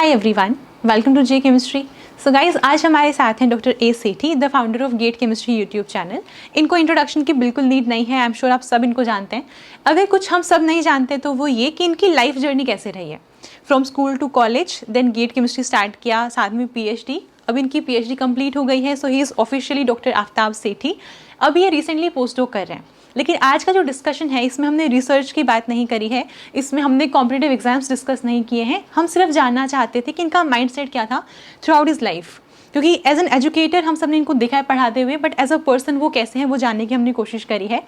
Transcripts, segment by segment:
Hi everyone, welcome to J chemistry. So guys, आज हमारे साथ हैं doctor A Sethi, the founder of get chemistry YouTube channel. इनको introduction की बिल्कुल नीड नहीं है, आई एम श्योर आप सब इनको जानते हैं। अगर कुछ हम सब नहीं जानते तो वो ये कि इनकी लाइफ जर्नी कैसे रही है, from school to college, then get chemistry start किया, साथ में पीएचडी। अब इनकी पीएचडी कंप्लीट हो गई है, so he is officially doctor Aftab Sethi. अब ये रिसेंटली पोस्ट डॉक कर रहे हैं। लेकिन आज का जो डिस्कशन है इसमें हमने रिसर्च की बात नहीं करी है, इसमें हमने कॉम्पिटिटिव एग्जाम्स डिस्कस नहीं किए हैं। हम सिर्फ जानना चाहते थे कि इनका माइंडसेट क्या था थ्रू आउट इज लाइफ, क्योंकि एज एन एजुकेटर हम सब ने इनको देखा है पढ़ाते हुए, बट एज अ पर्सन वो कैसे हैं वो जानने की हमने कोशिश करी है।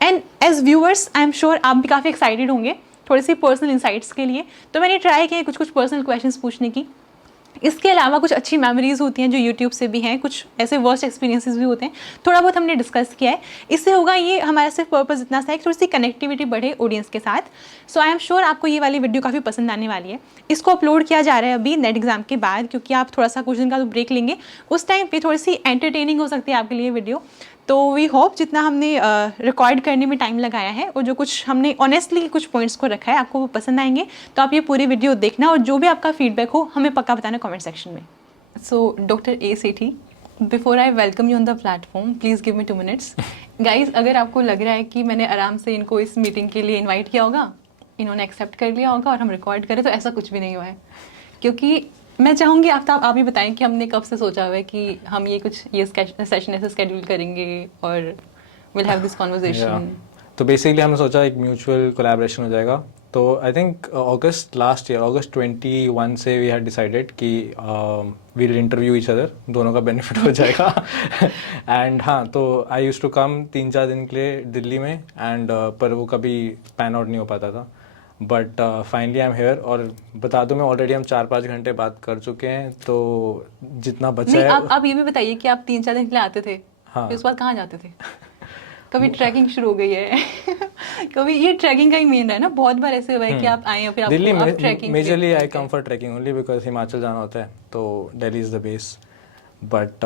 And as viewers I am sure आप भी काफ़ी एक्साइटेड होंगे थोड़ी सी पर्सनल इंसाइट्स के लिए, तो मैंने ट्राई किया कुछ पर्सनल क्वेश्चंस पूछने की। इसके अलावा कुछ अच्छी मेमोरीज़ होती हैं जो यूट्यूब से भी हैं, कुछ ऐसे वर्स्ट एक्सपीरियंसेस भी होते हैं, थोड़ा बहुत हमने डिस्कस किया है। इससे होगा ये हमारा सिर्फ पर्पस इतना सा है कि थोड़ी सी कनेक्टिविटी बढ़े ऑडियंस के साथ। सो आई एम श्योर आपको ये वाली वीडियो काफ़ी पसंद आने वाली है। इसको अपलोड किया जा रहा है अभी नेट एग्जाम के बाद, क्योंकि आप थोड़ा सा कुछ दिन का तो ब्रेक लेंगे, उस टाइम पर थोड़ी सी एंटरटेनिंग हो सकती है आपके लिए वीडियो। तो वी होप जितना हमने रिकॉर्ड करने में टाइम लगाया है और जो कुछ हमने ऑनेस्टली कुछ पॉइंट्स को रखा है आपको वो पसंद आएंगे। तो आप ये पूरी वीडियो देखना और जो भी आपका फीडबैक हो हमें पक्का बताना कमेंट सेक्शन में। So doctor A Sethi, before I welcome you on the platform, please give me 2 minutes। Guys, अगर आपको लग रहा है कि मैंने आराम से इनको इस मीटिंग के लिए इन्वाइट किया होगा, इन्होंने एक्सेप्ट कर लिया होगा और हम रिकॉर्ड करें, तो ऐसा कुछ भी नहीं हुआ है। क्योंकि मैं चाहूँगी आप ही बताएं कि हमने कब से सोचा हुआ है कि हम ये सेशन ऐसे शेड्यूल करेंगे और विल हैव दिस कॉन्वर्सेशन। तो बेसिकली हमने सोचा एक म्यूचुअल कोलैबोरेशन हो जाएगा। तो I think last year August 21 से वी हैड डिसाइडेड कि we will interview each other, दोनों का बेनिफिट हो जाएगा। एंड हाँ, तो आई यूज्ड टू कम 3-4 दिन के लिए दिल्ली में, एंड पर वो कभी पैन आउट नहीं हो पाता था। But finally I am here, और बता दूं मैं ऑलरेडी हम 4-5 घंटे बात कर चुके हैं, तो जितना बचा है। आप ये भी बताइए कि आप 3-4 दिन के लिए आते थे, हाँ, फिर उस बाद कहाँ जाते थे? कभी ट्रैकिंग शुरू हो गई है। कभी ये ट्रैकिंग का ही मेन है ना, बहुत बार ऐसे हुआ है कि आप आए फिर दिल्ली आप में trekking majorly I come for trekking only because Himachal जाना होता है, तो Delhi is the base. But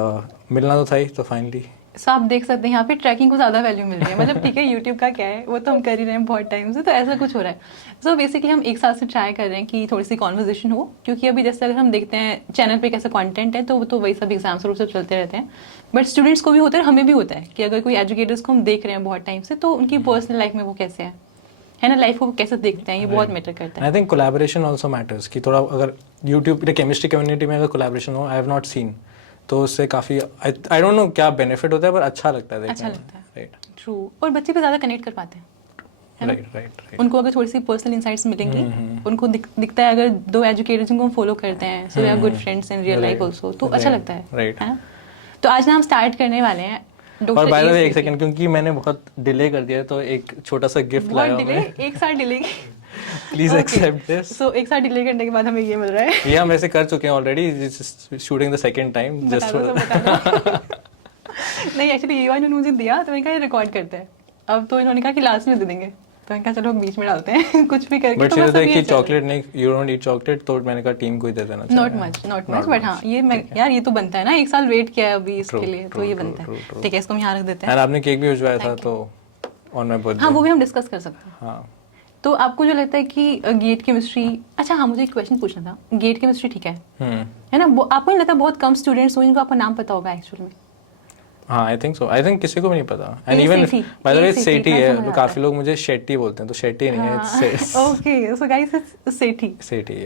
मिलना तो था ही, तो फाइनली। सो आप देख सकते हैं यहाँ पे ट्रैकिंग को ज़्यादा वैल्यू मिल रही है। मतलब ठीक है, यूट्यूब का क्या है, वो तो हम कर ही रहे हैं बहुत टाइम से, तो ऐसा कुछ हो रहा है। सो बेसिकली हम एक साथ से ट्राई कर रहे हैं कि थोड़ी सी कॉन्वर्जेशन हो, क्योंकि अभी जैसे अगर हम देखते हैं चैनल पे कैसा कंटेंट है, तो वो तो वही सब एग्जाम्स रूप से चलते रहते हैं। बट स्टूडेंट्स को भी होता है, हमें भी होता है कि अगर कोई एजुकेटर्स को हम देख रहे हैं बहुत टाइम से, तो उनकी पर्सनल लाइफ में वो कैसे है ना, लाइफ को कैसे देखते हैं, ये बहुत मैटर करता है। I think collaboration also matters, कि थोड़ा अगर यूट्यूब केमिस्ट्री कम्युनिटी में अगर कोलैबोरेशन हो, आई हैव नॉट सीन, तो उससे काफ़ी आई डोंट नो क्या बेनिफिट होता है, पर अच्छा लगता है देखने अच्छा में। लगता है, राइट, ट्रू। और बच्चे भी ज़्यादा कनेक्ट कर पाते हैं, है ना? राइट। उनको अगर थोड़ी सी पर्सनल इंसाइट्स मिलेंगी, उनको दिखता है अगर 2 एजुकेटर्स जिनको हम फॉलो करते हैं, so we are good friends in real life also, तो अच्छा लगता है, राइट। है ना? तो आज ना हम स्टार्ट करने वाले हैं। और बाय द वे, एक सेकंड, क्योंकि मैंने बहुत डिले कर दिया है, तो एक छोटा सा गिफ्ट लाया हूं मैं। एक साथ डिले प्लीज एक्सेप्ट दिस। सो एक साथ डिले करने के बाद हमें ये मिल रहा है। ये हम ऐसे कर चुके हैं already, shooting the second time just for. नहीं, एक्चुअली ये वाला मुझे दिया, तो मैंने कहा रिकॉर्ड करते हैं। अब तो इन्होंने कहा कि लास्ट में दे देंगे, तो मैंने कहा चलो बीच में डालते हैं। कुछ भी करके। बट तो सीधा कि चॉकलेट नहीं, यू डोंट ईट चॉकलेट, तो मैंने कहा टीम को ही दे देना चाहिए। नॉट मच, बट हाँ ये यार ये तो बनता है ना, एक साल वेट किया है अभी इसके लिए, तो ये बनता है। ठीक है, इसको हम यहाँ रख देते हैं। एंड आपने केक भी भिजवाया था, तो ऑन माय बर्थडे। हाँ, वो भी हम डिस्कस कर सकते हैं। हाँ, तो आपको जो लगता है कि गेट केमिस्ट्री, अच्छा हाँ, मुझे एक क्वेश्चन पूछना था। गेट केमिस्ट्री ठीक है ना? आपको नहीं लगता बहुत कम स्टूडेंट्स हो जिनको आपका नाम पता होगा एक्चुअल में? हाँ, I think so. I think किसी को भी नहीं पता। And even by the way Sethi है, तो काफी लोग मुझे शेट्टी बोलते हैं, तो शेट्टी नहीं है। Okay, so guys it's Sethi. Sethi.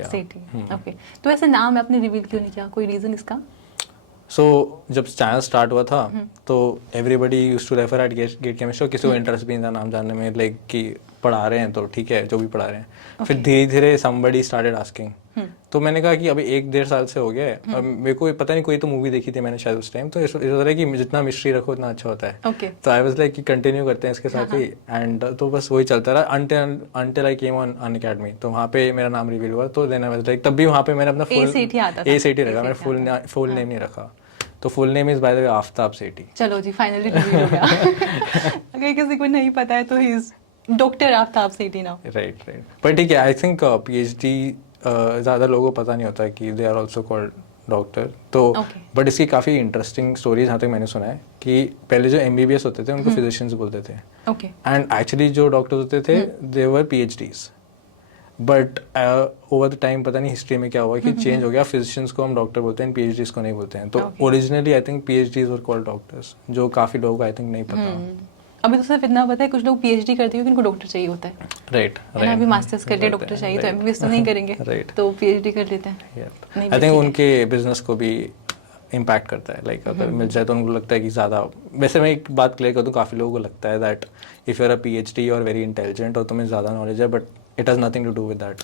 Okay, तो ऐसे नाम आपने रिवील क्यों नहीं किया, कोई रीजन इसका? सो जब चैनल स्टार्ट हुआ था, तो everybody used to refer at get chemistry, किसी को इंटरेस्ट भी नहीं था नाम जानने में, लाइक कि पढ़ा रहे हैं तो ठीक है, जो भी पढ़ा रहे हैं। फिर धीरे धीरे समबडी स्टार्टेड आस्किंग, तो मैंने कहा कि अभी 1-1.5 साल से हो गया है, और मेरे को पता नहीं, कोई तो मूवी देखी थी मैंने शायद उस टाइम, तो इस तरह की जितना मिस्ट्री रखो उतना अच्छा होता है। तो आई वाज लाइक कि कंटिन्यू करते हैं इसके साथ ही, एंड तो बस वही चलता रहा until I came on Unacademy, तो वहाँ पे मेरा नाम रिवील हुआ। तो देन आई वाज लाइक, तब भी वहाँ पे मैंने अपना फुल ए सेठी रखा, मैंने फुल नेम नहीं रखा। तो full name is by the way Aftab Sethi. चलो जी, फाइनली रिवील हो गया। अगर किसी को नहीं पता है तो he is doctor Aftab Sethi now. Right. पर ठीक है, आई थिंक पीएचडी ज़्यादा लोगों को पता नहीं होता है कि they are also called doctor, तो बट इसकी काफ़ी इंटरेस्टिंग स्टोरीज यहाँ तक मैंने सुना है कि पहले जो एमबीबीएस होते थे उनको फिजिशियंस बोलते थे, एंड एक्चुअली जो डॉक्टर्स होते थे they were PhDs, but over the time पता नहीं हिस्ट्री में क्या हुआ कि चेंज हो गया, फिजिशियंस को हम डॉक्टर बोलते हैं, PhDs को नहीं बोलते हैं. तो originally I think PhDs were called doctors, जो काफ़ी लोगों को आई थिंक नहीं पता. अभी तो सिर्फ इतना पता है कुछ लोग PhD करते हैं उनको डॉक्टर चाहिए होता है. राइट. अभी मास्टर्स कर लिया डॉक्टर चाहिए, तो MBBS तो नहीं करेंगे, तो PhD कर लेते हैं. आई थिंक उनके बिजनेस को भी इम्पैक्ट करता है. लाइक अगर मिल जाए तो उनको लगता है कि ज़्यादा. वैसे मैं एक बात क्लियर कर दूँ, काफ़ी लोगों को लगता है that if you are a PhD और वेरी इंटेलिजेंट और तुम्हें ज़्यादा नॉलेज है, but it has nothing to do with that.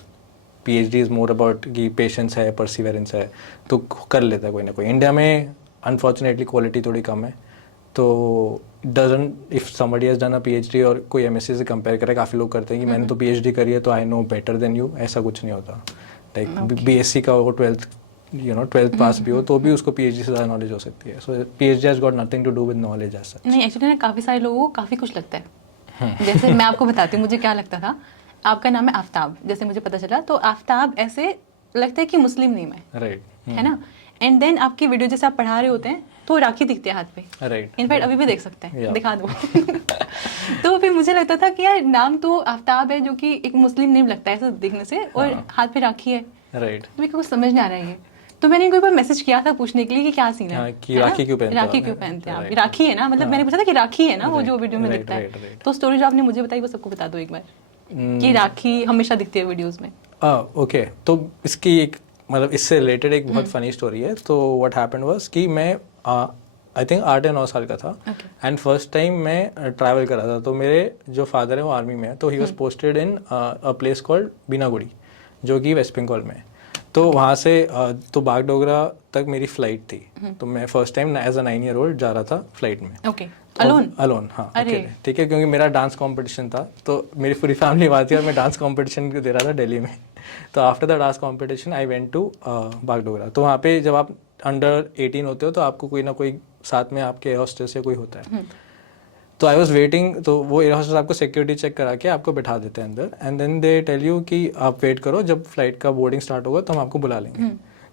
PhD is more about कि पेशेंस है, परसिवेरेंस है, तो कर लेता है कोई ना कोई. इंडिया में अनफॉर्चुनेटली क्वालिटी थोड़ी कम है, तो doesn't if somebody has done a PhD और कोई MSc से कंपेयर करे, काफ़ी लोग करते हैं कि मैंने तो PhD करी है तो I know better than you. ऐसा कुछ नहीं होता. लाइक BSc का हो 12th पास भी हो तो भी उसको PhD से ज़्यादा नॉलेज हो सकती है. So PhD has got nothing to do with knowledge as such. नहीं, एक्चुअली ना काफ़ी सारे लोगों को काफ़ी कुछ लगता है. जैसे मैं आपको बताती हूँ मुझे क्या लगता था. आपका नाम है आफ्ताब, जैसे मुझे पता चला तो आफ्ताब ऐसे लगता है कि मुस्लिम नेम है. राइट. है ना. एंड देन आपकी वीडियो जैसे आप पढ़ा रहे होते हैं तो राखी दिखते हैं हाथ पे. राइट. इनफैक्ट अभी भी देख सकते हैं, दिखा दो. तो फिर मुझे लगता था कि यार नाम तो आफ्ताब है जो कि एक मुस्लिम नेम लगता है ऐसे दिखने से, और हाथ पे राखी है. राइट. तो मेरे को कुछ समझ नहीं आ रहा है ये. तो मैंने इनको एक बार मैसेज किया था पूछने के लिए कि क्या सीन है, कि राखी क्यों पहनते हैं आप. राखी है ना, मतलब मैंने पूछा था कि राखी है ना वो जो वीडियो में दिखता है. तो स्टोरी जो आपने मुझे बताई वो सबको बता दो एक बार कि राखी हमेशा दिखती है वीडियोस में. ओके. तो इसकी एक मतलब इससे रिलेटेड एक बहुत फनी स्टोरी है. तो व्हाट हैपेंड वाज कि मैं आई थिंक 8 या 9 साल का था, एंड फर्स्ट टाइम मैं ट्रैवल कर रहा था. तो मेरे जो फादर है वो आर्मी में है, तो he was posted in a place called Binaguri, जो कि वेस्ट बंगाल में है. तो वहाँ से तो बागडोगरा तक मेरी फ़्लाइट थी. तो मैं first time as a 9-year-old जा रहा था फ्लाइट में. ओके. अलोन. हाँ, अकेले. ठीक है, क्योंकि मेरा डांस कंपटीशन था, तो मेरी पूरी फैमिली वहाँ थी और मैं डांस कंपटीशन दे रहा था दिल्ली में. तो after the dance competition I went to Bagdogra. तो वहाँ पे जब आप अंडर 18 होते हो तो आपको कोई ना कोई साथ में आपके एयर होस्टेस या कोई होता है. तो आई वॉज वेटिंग. तो वो एयर होस्टेस आपको सिक्योरिटी चेक करा के आपको बैठा देते हैं अंदर, and then they tell you कि आप वेट करो, जब फ्लाइट का बोर्डिंग स्टार्ट होगा तो हम आपको बुला लेंगे.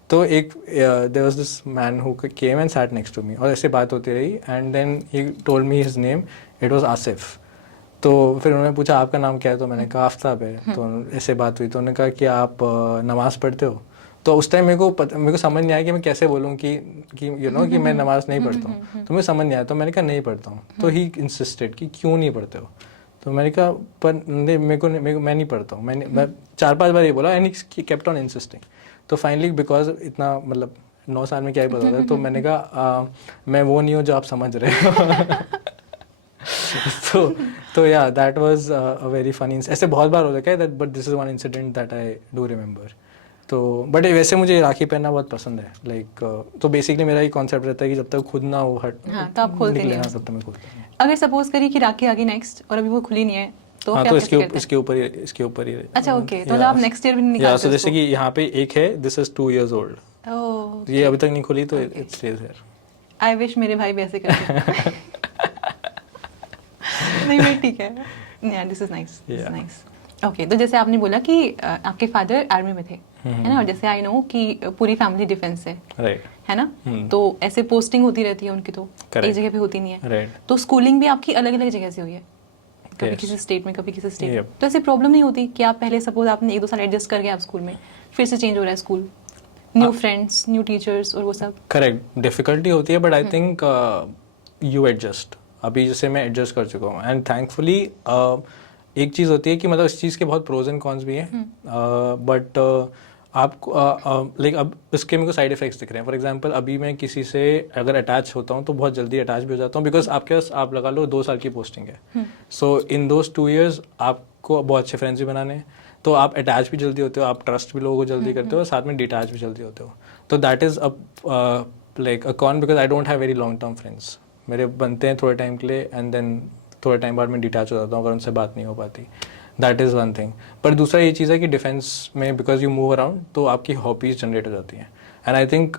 तो एक there was this man who came and sat next to me, और ऐसे बात होती रही, and then he told me his name. It was Asif. तो फिर उन्होंने पूछा आपका नाम क्या है, तो मैंने कहा आफ्ताब है. तो ऐसे बात हुई, तो उन्होंने कहा कि आप नमाज़ पढ़ते हो. तो उस टाइम मेरे को समझ नहीं आया कि मैं कैसे बोलूँ कि यू नो कि मैं नमाज़ नहीं पढ़ता हूँ. तो मुझे समझ नहीं आया, तो मैंने कहा नहीं पढ़ता हूँ. तो ही इंसिस्टेड कि क्यों नहीं पढ़ते हो. तो मैंने कहा पर मेरे को मैं नहीं पढ़ता हूँ. मैं 4-5 बार ये बोला, and he kept on insisting. तो फाइनली बिकॉज इतना मतलब 9 साल में क्या ही पता था, तो मैंने कहा मैं वो नहीं हूँ जो आप समझ रहे हो. तो या that was a very funny. ऐसे बहुत बार हो रखा है, but this is one incident that I do remember. तो बट वैसे मुझे राखी पहनना बहुत पसंद है. लाइक तो बेसिकली मेरा ये कॉन्सेप्ट रहता है कि जब तक खुद ना वो हट तो आप खोलते नहीं तब तक मैं खोलता नहीं. अगर सपोज करिए कि राखी आ गई नेक्स्ट और अभी वो खुली नहीं है, तो हाँ, क्या तो कैसे करते हैं? इसके ऊपर ही. अच्छा, ओके. तो आप नेक्स्ट ईयर भी नहीं या निकालते सो जैसे कि यहाँ पे एक है, दिस इज 2 years old. ओह, ये अभी तक नहीं खुली, तो it stage here. I wish मेरे भाई भी ऐसे करते. नहीं बट ठीक है. या दिस इज नाइस. ओके. तो जैसे आपने बोला कि आपके फादर आर्मी में थे, है ना, और जैसे आई नो कि पूरी फैमिली डिफेंस है, राइट, है ना. तो ऐसे पोस्टिंग होती रहती है उनकी, तो एक जगह पे होती नहीं है. राइट. तो स्कूलिंग भी आपकी अलग अलग जगह से हुई है, कभी किसी स्टेट में, कभी किसी स्टेट में. तो ऐसी प्रॉब्लम नहीं होती कि आप पहले सपोज आपने 1-2 साल एडजस्ट कर गए आप स्कूल में, फिर से चेंज हो रहा है school, new friends, new teachers और वो सब. करेक्ट. डिफिकल्टी होती है, but I think you adjust. अभी जैसे मैं एडजस्ट कर चुका हूँ, एंड थैंकफुली एक चीज़ होती है कि मतलब इस चीज़ के बहुत प्रोज एंड कॉन्स भी हैं, बट आपको लाइक अब इसके मेरे को साइड इफेक्ट्स दिख रहे हैं. फॉर एग्जांपल अभी मैं किसी से अगर अटैच होता हूँ तो बहुत जल्दी अटैच भी हो जाता हूँ, बिकॉज आपके पास आप लगा लो 2 साल की पोस्टिंग है. सो इन दोज 2 years आपको बहुत अच्छे फ्रेंड्स भी बनाने हैं, तो आप अटैच भी जल्दी होते हो, आप ट्रस्ट भी लोगों को जल्दी करते हो, साथ में डिटैच भी जल्दी होते हो. तो that is like a con, because I don't have very long term friends. मेरे बनते हैं थोड़े टाइम के लिए, एंड देन थोड़े टाइम बाद मैं डिटैच हो जाता हूँ अगर उनसे बात नहीं हो पाती. That is one thing. पर दूसरा ये चीज़ है कि डिफेंस में बिकॉज यू मूव अराउंड, तो आपकी हॉबीज़ जनरेट हो जाती हैं. And I think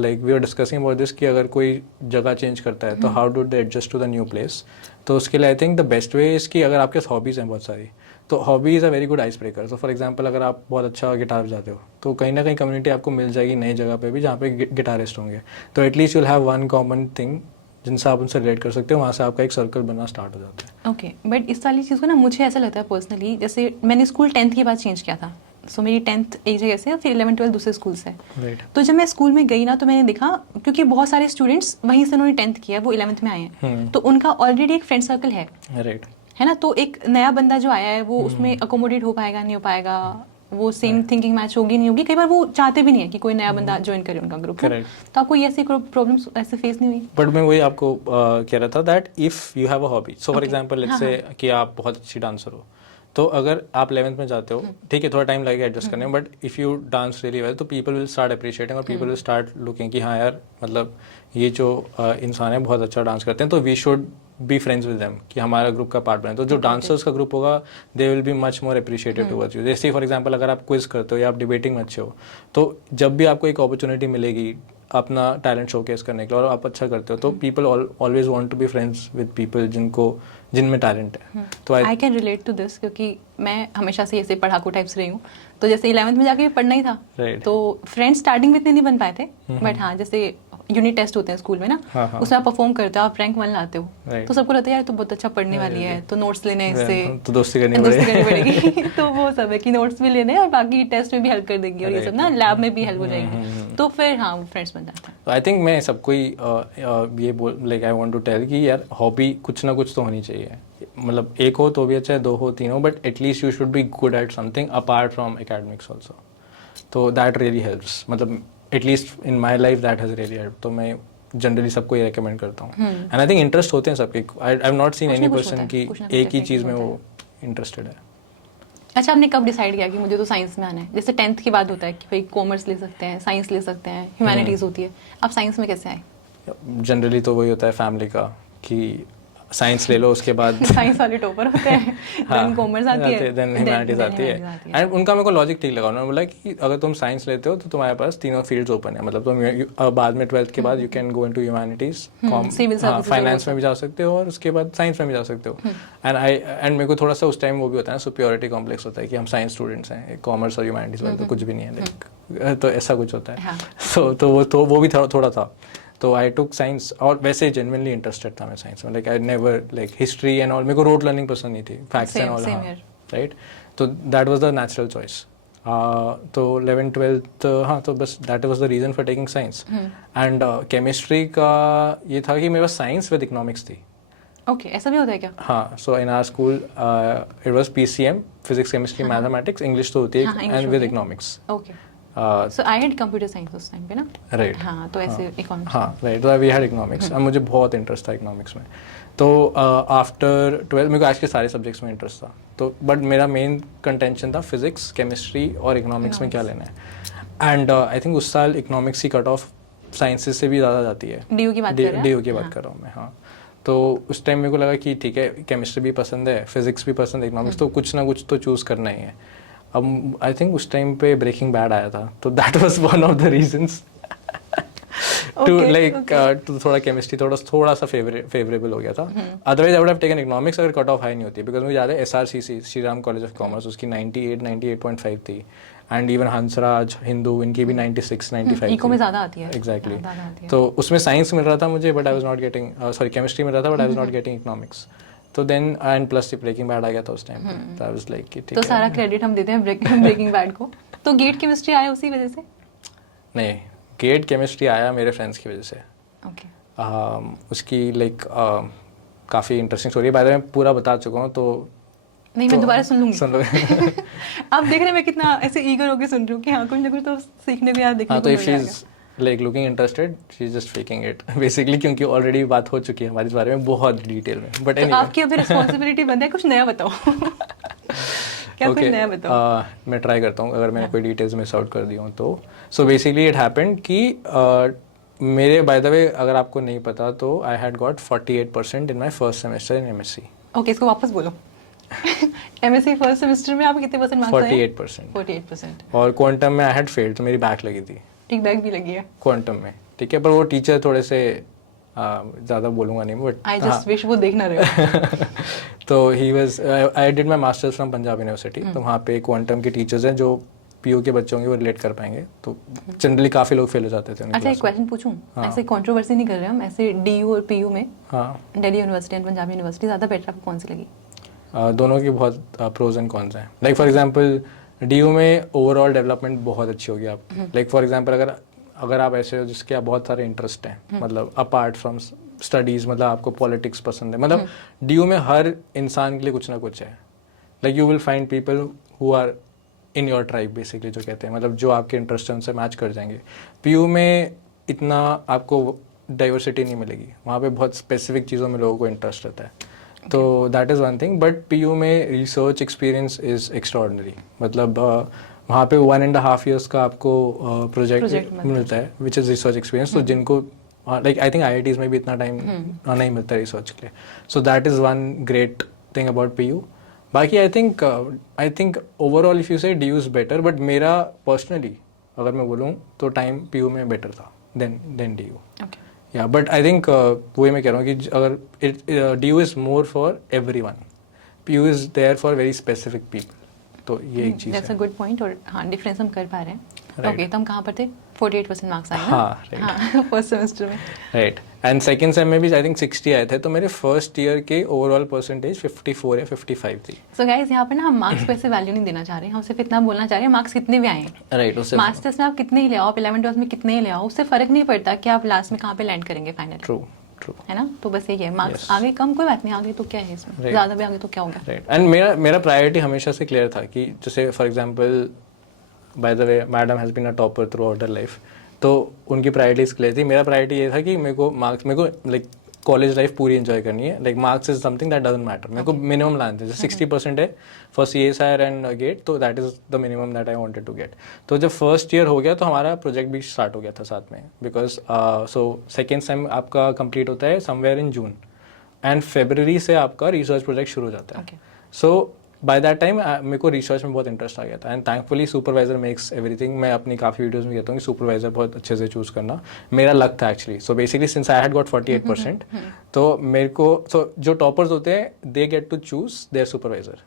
like we are discussing about this कि अगर कोई जगह चेंज करता है तो how do they adjust to the new place. तो उसके लिए I think the best way is कि अगर आपके पास हॉबीज़ हैं बहुत सारी, तो hobby is a very good ice breaker. So for example अगर आप बहुत अच्छा गिटार बजाते हो, तो कहीं ना कहीं कम्युनिटी आपको मिल जाएगी नई जगह पे भी जहाँ पे गिटारिस्ट होंगे. तो at least you'll have one common thing जिनसे आप उनसे रिलेट कर सकते हो, वहाँ से आपका एक सर्कल बनना स्टार्ट हो जाता है। ओके, बट इस वाली चीज़ को ना मुझे ऐसा लगता है पर्सनली, जैसे मैंने स्कूल 10th के बाद चेंज किया था, सो मेरी 10th एक जगह से, फिर 11 12 दूसरे स्कूल से। राइट। तो जब मैं स्कूल में गई ना, तो मैंने देखा, क्योंकि बहुत सारे स्टूडेंट्स वहीं से उन्होंने 10th किया, वो 11th में आए हैं, तो उनका ऑलरेडी एक फ्रेंड सर्कल राइट। है ना। तो एक नया बंदा जो आया है वो उसमें अकोमोडेट हो पाएगा, नहीं हो पाएगा, वो सेम थिंकिंग मैच होगी नहीं होगी, कई बार वो चाहते भी नहीं है कि कोई नया बंदा ज्वाइन करे उनका ग्रुप। तो आपको ये ऐसी प्रॉब्लम्स ऐसे फेस नहीं हुई? बट मैं वही आपको कह रहा था that if you have a hobby, so for example let's say कि आप बहुत अच्छी डांसर हो, तो अगर आप 11th में जाते हो, ठीक है, थोड़ा टाइम लगेगा एडजस्ट करने में, but if you dance really well तो पीपल विल स्टार्ट अप्रिशिएटिंग और पीपल विल स्टार्ट लुकिंग कि हाँ यार, मतलब ये जो इंसान है बहुत अच्छा डांस करते हैं, तो we should be friends with them, कि हमारा ग्रुप का पार्ट बने। तो जो डांसर्स का ग्रुप होगा they will be much more appreciated towards you. जैसे फॉर एग्जांपल अगर आप क्विज करते हो या आप डिबेटिंग में अच्छे हो, तो जब भी आपको एक अपॉर्चुनिटी मिलेगी अपना टैलेंट शोकेस करने के लिए और आप अच्छा करते हो, तो people always want to be friends with people जिनमें टैलेंट है। तो I can relate to this, क्योंकि मैं हमेशा से ऐसे पढ़ाकू टाइप्स रही हूँ, तो जैसे 11th में जाके पढ़ना ही था, तो फ्रेंड्स स्टार्टिंग में इतने नहीं बन पाए थे, बट हाँ जैसे यूनिट टेस्ट होते हैं स्कूल में ना, उसमें आप परफॉर्म करते हो, आप रैंक 1 लाते हो, तो सबको लगता है यार तो बहुत अच्छा पढ़ने वाली है, तो नोट्स लेने हैं इससे, तो दोस्ती करनी पड़ेगी। तो वो सब है कि नोट्स भी लेने हैं और बाकी टेस्ट में भी हेल्प कर देंगी और ये सब ना, लैब में भी हेल्प हो जाएगी, तो फिर हाँ फ्रेंड्स बन जाते हैं। आई थिंक मैं सबको ही ये बोल like I want to tell कि यार हॉबी कुछ ना कुछ तो होनी चाहिए, मतलब एक हो तो भी अच्छा है, 2 हो 3 हो, but at least you should be good at something apart from academics also, तो दैट रियली हेल्प्स, मतलब at least in my life that has really help. तो मैं जनरली सबको ये रिकमेंड करता हूँ, एंड आई थिंक इंटरेस्ट होते हैं सबके, I have not seen any person की एक ही चीज़ में वो इंटरेस्टेड है। अच्छा, आपने कब डिसाइड किया कि मुझे तो साइंस में आना है? जैसे 10th के बाद होता है कि भाई कॉमर्स ले सकते हैं, साइंस ले सकते हैं, ह्यूमैनिटीज होती है, आप साइंस में कैसे आए? जनरली तो वही होता है फैमिली का कि साइंस ले लो, उसके बाद साइंस वाले टॉपर होते हैं, देन कॉमर्स आती है, देन ह्यूमैनिटीज आती है, एंड उनका मेरे को लॉजिक ठीक लगा। उन्होंने बोला कि अगर तुम साइंस लेते हो तो तुम्हारे पास तीनों फील्ड्स ओपन है, मतलब तुम बाद में 12th के बाद you can go into humanities, finance में भी जा सकते हो और उसके बाद साइंस में भी जा सकते हो। एंड मेरे को थोड़ा सा उस टाइम वो भी होता है, सुपीरियरिटी कॉम्प्लेक्स होता है कि हम साइंस स्टूडेंट्स हैं, कॉमर्स और ह्यूमैनिटीज वाले तो कुछ भी नहीं है, लाइक तो ऐसा कुछ होता है। तो वो भी थोड़ा था, तो आई टुक साइंस, और वैसे जेन्युइनली इंटरेस्टेड था मैं साइंस में, like I never like history and all, मेरे को रोड लर्निंग पसंद नहीं थी, फैक्ट्स एंड ऑल, राइट, तो that was the natural choice. तो 11th 12th हाँ, तो बस that was the reason for taking science. And chemistry का ये था कि मेरे पास साइंस विद इकोनॉमिक्स थी। ओके, ऐसा भी होता है क्या? हाँ, so in our school it was PCM, physics chemistry mathematics, English तो होती है, and with economics. Okay, so I had computer science उस टाइम पे ना, राइट, हाँ, तो ऐसे इकोनॉमिक्स, हाँ राइट, तो वी हैड इकोनॉमिक्स, और मुझे बहुत इंटरेस्ट था इकोनॉमिक्स में। तो आफ्टर 12th मेरे को आज के सारे सब्जेक्ट्स में इंटरेस्ट था, तो बट मेरा मेन कंटेंशन था फिजिक्स, केमिस्ट्री और इकोनॉमिक्स में क्या लेना है। एंड आई थिंक उस साल इकोनॉमिक्स की कट ऑफ साइंसेज से भी ज़्यादा जाती है, DU की बात कर रहे हैं? DU की बात कर रहा हूँ मैं, हाँ। तो उस टाइम मेरे को लगा कि ठीक है, केमिस्ट्री भी पसंद है, फिजिक्स भी पसंद है, इकोनॉमिक्स, तो कुछ ना कुछ तो चूज़ करना ही है। अब आई थिंक उस टाइम पे ब्रेकिंग बैड आया था, तो that was one of the reasons to like to थोड़ा केमिस्ट्री थोड़ा सा फेवरेबल हो गया था। Otherwise I would have taken economics अगर कट ऑफ हाई नहीं होती, बिकॉज मुझे याद है SRCC Shri Ram college of commerce, उसकी 98.5 थी, एंड इवन हंसराज हिंदू, इनकी भी 96 95 इको में ज़्यादा आती है। एग्जैक्टली, तो उसमें साइंस मिल रहा था मुझे, but I was not getting, sorry chemistry मिल रहा था but I was not getting economics. तो then and plus breaking bad आ गया था उस टाइम पे, तो आई वाज लाइक कि ठीक है, तो सारा क्रेडिट हम देते हैं ब्रेकिंग बैड को। तो गेट केमिस्ट्री आया उसी वजह से? नहीं, गेट केमिस्ट्री आया मेरे फ्रेंड्स की वजह से। ओके, उसकी लाइक काफ़ी इंटरेस्टिंग स्टोरी है, बाय द वे मैं पूरा बता चुका हूँ, तो नहीं, मैं दोबारा सुन लूंगी। सुन लो। आप देख रहे हैं मैं कितना ऐसे ईगर होकर सुन रही हूँ कि हाँ कुछ ना कुछ तो सीखने को यार देखने को मिल जाएगा। तो if she is like looking interested, she is just faking it basically, क्योंकि ऑलरेडी बात हो चुकी है हमारे इस बारे में बहुत डिटेल में। बट तो आपकी अभी रिस्पॉन्सिबिलिटी बनता है कुछ नया बताओ। क्या कुछ नया बताओ? मैं ट्राई करता हूँ अगर मैंने कोई डिटेल्स मिस आउट कर दी हूँ तो। सो बेसिकली इट हैपेंड कि मेरे, बाय द वे अगर आपको नहीं पता तो I had got 48% in my first semester in MSc। Okay, इसको वापस बोलो। MSc फर्स्ट सेमेस्टर में आप कितने परसेंट मार्क्स आए? 48%। और क्वांटम में आई हैड फेल्ड, तो मेरी बैक लगी थी। ठीक, बैक भी लगी है क्वांटम में, ठीक है, पर वो टीचर थोड़े से ज़्यादा बोलूँगा नहीं, बट आई जस्ट विश वो देखना रहे। तो he was, I did my masters from Punjab university, तो वहाँ पे क्वांटम के टीचर्स हैं जो पीयू के बच्चे होंगे वो रिलेट कर पाएंगे, तो जनरली काफ़ी लोग फेल हो जाते थे। अच्छा, एक क्वेश्चन पूछूं? ऐसे कंट्रोवर्सी नहीं कर रहे हम, ऐसे डीयू और पीयू में हाँ, Delhi university and Punjab university ज़्यादा बेटर आपको कौन सी लगी? दोनों की बहुत प्रोज एंड कॉन्स हैं। लाइक फॉर एग्जांपल डीयू में ओवरऑल डेवलपमेंट बहुत अच्छी होगी आप। लाइक फॉर एग्जांपल अगर आप ऐसे हो जिसके आप बहुत सारे इंटरेस्ट हैं, मतलब अपार्ट फ्रॉम स्टडीज़, मतलब आपको पॉलिटिक्स पसंद है, मतलब डीयू में हर इंसान के लिए कुछ ना कुछ है। Like you will find people who are in your tribe basically, जो कहते हैं, मतलब जो आपके इंटरेस्ट हैं उनसे मैच कर जाएंगे। पीयू में इतना आपको डाइवर्सिटी नहीं मिलेगी, वहाँ पे बहुत स्पेसिफिक चीज़ों में लोगों को इंटरेस्ट रहता है। तो that is one thing. But PU में रिसर्च एक्सपीरियंस इज़ एक्स्ट्रॉर्डनरी, मतलब वहाँ पे 1.5 years का आपको प्रोजेक्ट मिलता है विच इज़ रिसर्च एक्सपीरियंस। तो जिनको लाइक आई थिंक IITs में भी इतना टाइम नहीं मिलता रिसर्च के लिए। So that is one great thing about PU. बाकी I think overall if you say DU is better, but मेरा पर्सनली अगर मैं बोलूँ तो टाइम पीयू में बेटर था than DU। Yeah but I think वही मैं कह रहा हूँ कि अगर DU is more for everyone, PU is there for very specific people. तो ये एक चीज़ दैट्स अ गुड पॉइंट। और हाँ, डिफरेंस हम कर पा रहे हैं। Right. ओके, तो हम कहाँ पर थे? 48% मार्क्स आए ना? हाँ, right. हाँ, फर्स्ट सेमेस्टर में। राइट। एंड सेकेंड सेम में भी आई थिंक 60 आए थे, तो मेरे फर्स्ट ईयर के ओवरऑल परसेंटेज 54 या 55 थी। सो गाइस, यहाँ पे ना हम मार्क्स पे ऐसे वैल्यू नहीं देना चाह रहे हैं, हम सिर्फ इतना बोलना चाह रहे हैं मार्क्स कितने भी आए हैं। राइट, उससे मास्टर्स में आप कितने ही ले आओ, आप 11 12 में कितने ही ले आओ, उससे फर्क नहीं पड़ता कि आप लास्ट में कहाँ पे लैंड करेंगे फाइनली। ट्रू है ना? तो बस यही है, मार्क्स आगे कम कोई बात नहीं, आगे तो क्या है इसमें, Right. ज़्यादा भी आगे तो क्या होगा। राइट। एंड मेरा प्रायोरिटी हमेशा से क्लियर था कि जैसे for example by the way madam has been a topper throughout her life, तो उनकी प्रायोरिटीज क्लियर थी। मेरा प्रायोरिटी ये था कि मेरे को लाइक कॉलेज लाइफ पूरी एंजॉय करनी है। Like marks is something that doesn't matter, मेरे को मिनिमम लाने थे। जैसे 60% है फॉर CSIR एंड गेट, तो that is the minimum that I wanted to get. तो जब फर्स्ट ईयर हो गया तो हमारा प्रोजेक्ट भी स्टार्ट हो गया था साथ में, बिकॉज सो सेकेंड सेम आपका कंप्लीट होता है somewhere in June, and February से आपका रिसर्च प्रोजेक्ट शुरू हो जाता है। सो बाय दैट टाइम मेरे को रिसर्च में बहुत इंटरेस्ट आ गया था, and thankfully supervisor makes everything. मैं अपनी काफ़ी वीडियोस में कहता हूँ कि सुपरवाइजर बहुत अच्छे से चूज़ करना मेरा लक था actually. So basically since I had got 48%, तो मेरे को जो टॉपर्स होते हैं they get to choose their supervisor,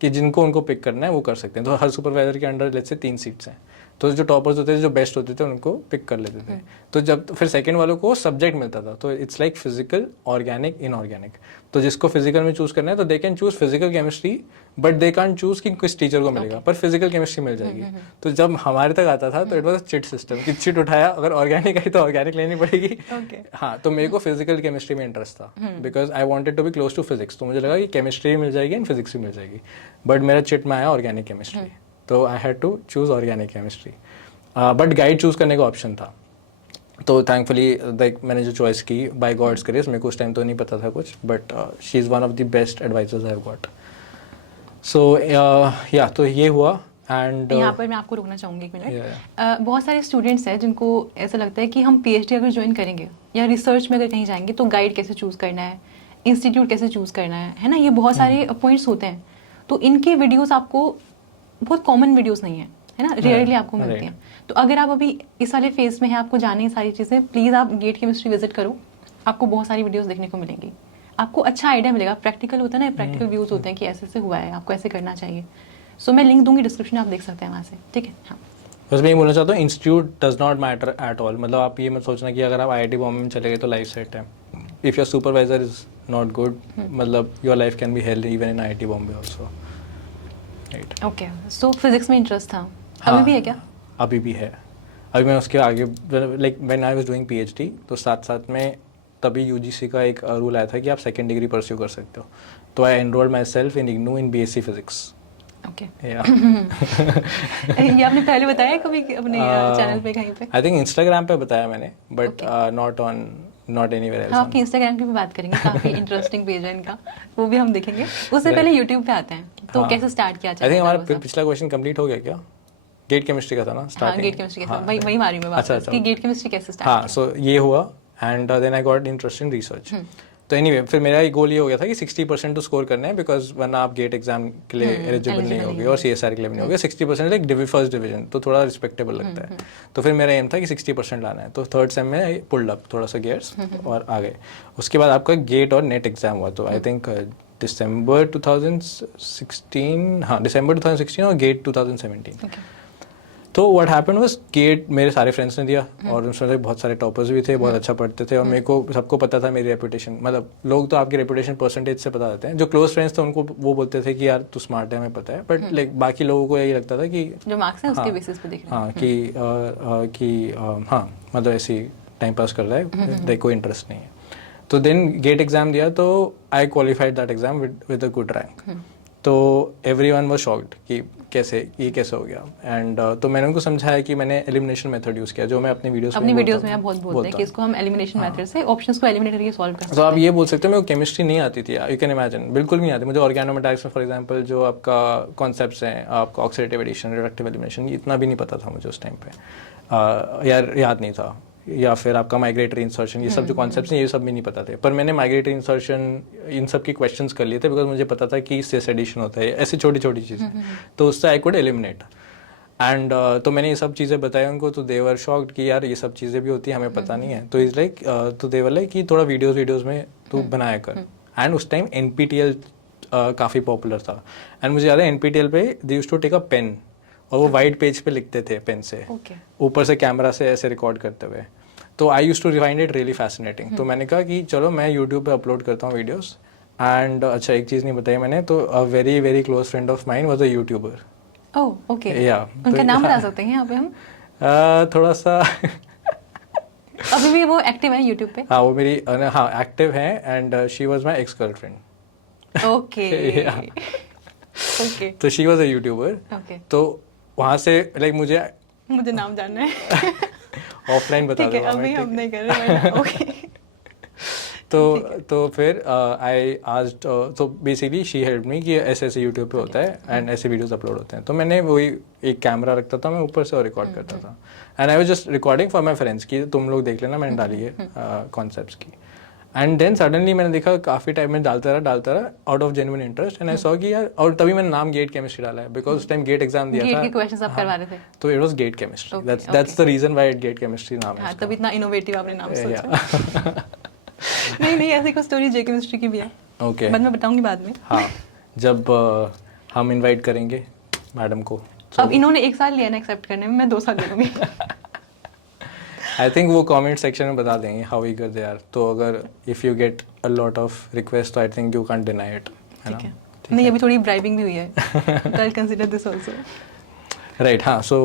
कि जिनको उनको पिक करना है वो कर सकते हैं। तो हर सुपरवाइजर के अंडर लेट्स से 3 सीट्स हैं, तो जो टॉपर्स होते थे, जो बेस्ट होते थे, उनको पिक कर लेते थे। तो जब फिर सेकंड वालों को सब्जेक्ट मिलता था, तो it's like physical, organic, inorganic. तो जिसको फिजिकल में चूज करना है तो they can choose physical chemistry, but they can't choose कि किस टीचर को मिलेगा, पर फिजिकल केमिस्ट्री मिल जाएगी। तो जब हमारे तक आता था तो इट वॉज चिट सिस्टम, कि चिट उठाया, अगर ऑर्गेनिक आई तो ऑर्गेनिक लेनी पड़ेगी। हाँ, तो मेरे को फिजिकल केमिस्ट्री में इंटरेस्ट था, because I wanted to be close to physics. तो मुझे लगा कि केमिस्ट्री मिल जाएगी एंड फिजिक्स भी मिल जाएगी, बट मेरा चिट में आया ऑर्गेनिक केमिस्ट्री, तो I had to choose organic chemistry. But guide choose करने का ऑप्शन था, तो थैंकफुली लाइक मैंने जो चॉइस की बाय गॉड्स ग्रेस, मेरे को उस टाइम तो नहीं पता था कुछ, but she is one of the best advisors I have got. So yeah तो ये हुआ। एंड यहाँ पर मैं आपको रोकना चाहूँगी एक मिनट। बहुत सारे स्टूडेंट्स हैं जिनको ऐसा लगता है कि हम PhD अगर ज्वाइन करेंगे या रिसर्च में अगर कहीं जाएंगे तो गाइड कैसे चूज़ करना है, इंस्टीट्यूट कैसे चूज़ करना है ना, ये बहुत सारे पॉइंट्स होते हैं। तो इनके वीडियोज़ आपको बहुत कॉमन वीडियोज़ नहीं है ना, रेयरली आपको मिलती हैं। तो अगर आप अभी इस वाले फेज में हैं, आपको जाने सारी चीज़ें, प्लीज़ आप गेट केमिस्ट्री विजिट करो, आपको बहुत सारी वीडियोस देखने को मिलेंगी, आपको अच्छा आइडिया मिलेगा। प्रैक्टिकल होता है ना, प्रैक्टिकल व्यूज़ होते हैं कि ऐसे हुआ है, आपको ऐसे करना चाहिए। सो मैं लिंक दूंगी डिस्क्रिप्शन में, आप देख सकते हैं वहाँ से, ठीक है। हाँ, बस मैं ये बोलना चाहता हूँ, institute does not matter at all. मतलब आप ये मत सोचना कि अगर आप IIT बॉम्बे में चले गए तो लाइफ सेट है। If your supervisor is not good, मतलब your life can be held even in IIT Bombay also, right. Okay, so physics में इंटरेस्ट था, अभी भी है क्या? अभी भी है। अभी मैं उसके आगे like when I was doing PhD, तो साथ साथ में तभी UGC का एक रूल आया था कि आप सेकेंड डिग्री परस्यू कर सकते हो। तो I enrolled my self in IGNOU in BSc physics. Okay, ये आपने पहले बताया कभी अपने चैनल पे कहीं पे? आई थिंक इंस्टाग्राम पे बताया मैंने, बट नॉट एनीवेयर एल्स। आपकी इंस्टाग्राम की भी बात करेंगे, काफी इंटरेस्टिंग पेज है इनका, वो भी हम देखेंगे। उससे पहले यूट्यूब पे आते हैं, तो कैसे स्टार्ट किया? आई थिंक हमारा पिछला क्वेश्चन कंप्लीट हो गया क्या? गेट केमिस्ट्री का था ना स्टार्टिंग? हाँ, गेट केमिस्ट्री का था, वही मारी मैं बात कि गेट केमिस्ट्री कैसे स्टार्ट? हाँ, सो ये हुआ, and then I got interest in research. तो एनीवे फिर मेरा गोल ये हो गया था कि 60% तो स्कोर करना है, बिकॉज वरना आप गेट एग्जाम के लिए एलिजिबल नहीं होगे और CSR के लिए भी नहीं होगे। 60% लाइक फर्स्ट डिवीजन, तो थोड़ा रिस्पेक्टेबल लगता है। तो फिर मेरा एम था कि 60% लाना है। तो थर्ड सेम में आई पुल्ड अप थोड़ा सा गियर्स और आ गए। उसके बाद आपका गेट और नेट एग्जाम हुआ, तो आई थिंक दिसंबर 2016, हाँ दिसंबर 2016 और गेट 2017। तो व्हाट हैपेंड वाज गेट मेरे सारे फ्रेंड्स ने दिया और उसमें बहुत सारे टॉपर्स भी थे, बहुत अच्छा पढ़ते थे और मेरे को सबको पता था मेरी रेपुटेशन, मतलब लोग तो आपकी रेपुटेशन परसेंटेज से बता देते हैं। जो क्लोज फ्रेंड्स थे उनको वो बोलते थे कि यार तू स्मार्ट है, हमें पता है, बट लाइक बाकी लोगों को यही लगता था कि जो मार्क्स हैं उसके बेसिस पे देख रहे हैं। हाँ कि हाँ मतलब ऐसे टाइम पास कर रहा है, लाइक कोई इंटरेस्ट नहीं है। तो देन गेट एग्जाम दिया तो आई qualified that exam with a good rank. तो एवरीवन वाज शॉक्ड कि ये कैसे हो गया। एंड तो मैंने उनको समझाया कि मैंने एलिमिनेशन मेथड यूज़ किया, जो मैं अपनी वीडियोस में आप बहुत बोलते हैं कि इसको हम एलिमिनेशन मेथड से ऑप्शंस को एलिमिनेट करके सॉल्व कर सकते हैं। तो आप ये बोल सकते हैं मेरे को केमिस्ट्री नहीं आती थी, यू कैन इमेजिन, बिल्कुल भी नहीं आती मुझे। ऑर्गेनोमेटालिक्स में फॉर एग्जांपल जो आपका कॉन्सेप्ट्स हैं, आपका ऑक्सीडेटिव एडिशन, रिडक्टिव एलिमिनेशन, ये इतना भी नहीं पता था मुझे उस टाइम पे, यार याद नहीं था। या फिर आपका माइग्रेटरी इंसर्शन, ये सब जो कॉन्सेप्ट्स हैं ये सब भी नहीं पता थे, पर मैंने माइग्रेटरी इंसर्शन इन सब की क्वेश्चंस कर लिए थे बिकॉज मुझे पता था कि सिस एडिशन होता है, ऐसी छोटी छोटी चीज़ें, तो उससे आई कुड एलिमिनेट। एंड तो मैंने ये सब चीज़ें बताई उनको, तो दे वर शॉक्ड कि यार ये सब चीज़ें भी होती हैं, हमें पता नहीं है। तो इज़ लाइक तो दे वर लाइक कि थोड़ा वीडियोज़ में तू बनाया कर। एंड उस टाइम NPTEL काफ़ी पॉपुलर था, एंड मुझे याद है NPTEL पे they used to take a pen और वो वाइट पेज पे लिखते थे पेन से, ऊपर से कैमरा से ऐसे रिकॉर्ड करते हुए। तो I used to find it really fascinating. तो मैंने कहा कि चलो मैं यूट्यूब पे अपलोड करता हूँ वीडियोस। एंड अच्छा एक चीज़ नहीं बताई मैंने, तो a very very close friend of mine was a YouTuber. Oh okay, या उनका नाम बता सकते हैं यहाँ पे हम? थोड़ा सा अभी भी वो एक्टिव है यूट्यूब पे? हाँ वो मेरी हाँ एक्टिव है, and she was my ex girlfriend. Okay okay, तो she was a YouTuber. Okay, तो वहाँ से लाइक मुझे नाम जानना है। ऑफलाइन बता ठीक है, दूंगा अभी मैं, हम नहीं कर रहे। ओके तो फिर आई आस्क्ड, तो बेसिकली शी हेल्प मी कि ऐसे ऐसे यूट्यूब पे होता है एंड ऐसे वीडियोस अपलोड होते हैं। तो मैंने वही एक कैमरा रखता था मैं ऊपर से और रिकॉर्ड करता था, and I was just recording for my friends कि तुम लोग देख लेना, मैंने डाली है कॉन्सेप्ट्स की। एंड देन सडनली मैंने देखा काफ़ी टाइम में डालता रहा out of genuine interest, and I saw कि यार, और तभी मैंने नाम गेट केमिस्ट्री डाला है बिकॉज उस टाइम गेट एग्जाम दिया गेट था, के क्वेश्चंस आप करवा रहे थे, तो it was GATE chemistry. That's the reason why GATE chemistry नाम है। हाँ, तब इतना इनोवेटिव आपने नाम सोचा। Yeah. नहीं ऐसी कोई स्टोरी जे केमिस्ट्री की भी है। ओके, बाद में बताऊंगी बाद में। हाँ जब हम इनवाइट करेंगे मैडम को। अब इन्होंने 1 साल लिया ना एक्सेप्ट करने में, मैं 2 साल ले लूंगी। आई थिंक वो कमेंट सेक्शन में बता देंगे हाउ ईगर दे आर। तो अगर if you get a lot of request तो I think you can't deny it, है ना? नहीं अभी थोड़ी ब्राइबिंग भी हुई है, तो I consider this also. Right, हाँ सो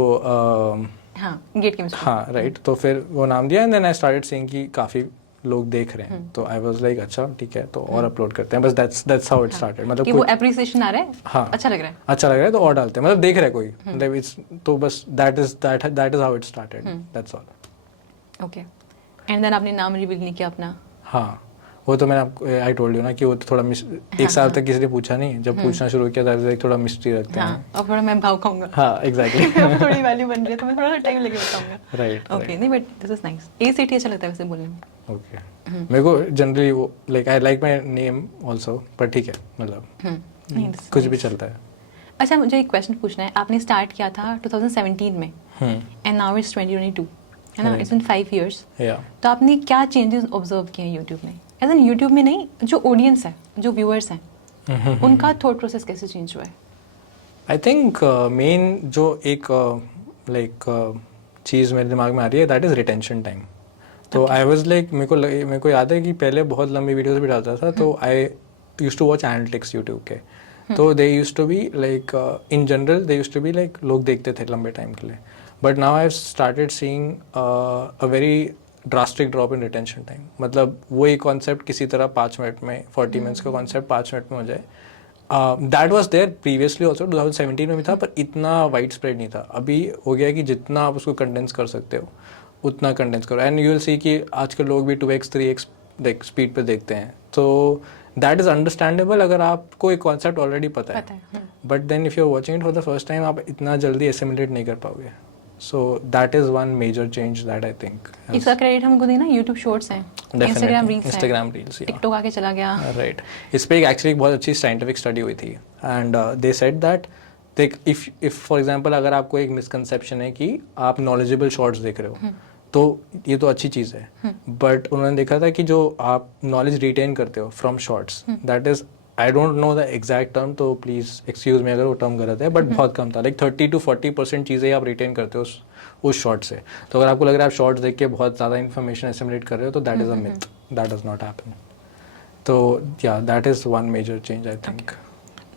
हाँ गेट केमिस्ट्री, हाँ राइट। तो फिर वो नाम दिया and then I started seeing कि काफ़ी लोग देख रहे हैं, तो आई वाज लाइक अच्छा ठीक है तो और अपलोड करते हैं, बस दैट्स हाउ इट स्टार्टेड। मतलब कि वो एप्रिसिएशन आ रहा है, हाँ अच्छा लग रहा है तो और डालते हैं, मतलब देख रहा है कोई, मतलब इट्स तो बस that is how it started, that's all. Okay, and then आपने नाम रिवील नहीं किया अपना? हाँ वो तो मैंने आपको आई टोल्ड यू ना कि वो तो थोड़ा एक साल तक किसी ने पूछा नहीं, जब पूछना शुरू किया था थोड़ा मिस्ट्री रखते हैं। हाँ, और थोड़ा मैं भाव खाऊंगा। हाँ एग्जैक्टली। थोड़ी वैल्यू बन रही है तो मैं थोड़ा टाइम लेके बताऊंगा। राइट ओके, नहीं but this is nice. ACT अच्छा लगता है वैसे बोलने में। ओके, मेरे को जनरली वो like I like my name also, पर ठीक है मतलब कुछ भी चलता है। अच्छा मुझे एक क्वेश्चन पूछना है, आपने स्टार्ट किया था 2017 में एंड नाउ इट्स 2022, है ना? It's been 5 years. तो आपने क्या चेंजेस ऑब्जर्व किए हैं यूट्यूब में? एज एन यूट्यूब में नहीं, जो ऑडियंस है, जो व्यूअर्स हैं, उनका थॉट प्रोसेस कैसे चेंज हुआ है? आई थिंक मेन जो एक लाइक चीज़ मेरे दिमाग में आ रही है दैट इज़ रिटेंशन टाइम। तो आई वाज लाइक मेरे को याद है कि पहले बहुत लंबी वीडियोस भी डालता था, तो I used to watch analytics YouTube के, तो they used to be like in general they used to be like लोग देखते थे लंबे टाइम के लिए, but now I have started seeing a very drastic drop in retention time. मतलब वही कॉन्सेप्ट किसी तरह 5 मिनट में, 40 मिनट्स का कॉन्सेप्ट 5 मिनट में हो जाए। That was there previously also, 2017 में भी था, पर इतना वाइड स्प्रेड नहीं था। अभी हो गया कि जितना आप उसको कंडेंस कर सकते हो उतना कंडेंस करो, एंड यू विल सी कि आजकल लोग भी 2x 3x लाइक स्पीड पे देखते हैं, तो दैट इज़ अंडरस्टैंडेबल अगर आपको एक कॉन्सेप्ट ऑलरेडी पता है। But then if you are watching it for the first time आप इतना जल्दी एसिमुलेट नहीं कर पाओगे। So that is one major change that I think. इसका क्रेडिट हमको देना यूट्यूब शॉर्ट्स हैं, इंस्टाग्राम रील्स, टिकटॉक आके चला गया। राइट, इस पे एक एक्चुअली बहुत अच्छी साइंटिफिक स्टडी हुई थी, and they said that if for example अगर आपको एक मिसकंसेप्शन है कि आप नॉलेजेबल शॉर्ट्स देख रहे हो, तो ये तो अच्छी चीज़ है, बट उन्होंने देखा था कि जो आप नॉलेज रिटेन करते हो from shorts, that is I don't know the exact term, तो प्लीज़ एक्सक्यूज मी अगर वो टर्म गलत है, बट बहुत कम था, लाइक 30 to 40% चीज़ें आप रिटेन करते हो उस शॉर्ट से. तो अगर आपको लग रहा है आप शॉर्ट्स देख के बहुत ज़्यादा इन्फॉर्मेशन एसिमुलेट कर रहे हो, तो that is a myth, that does not happen. तो या that is one major change I think.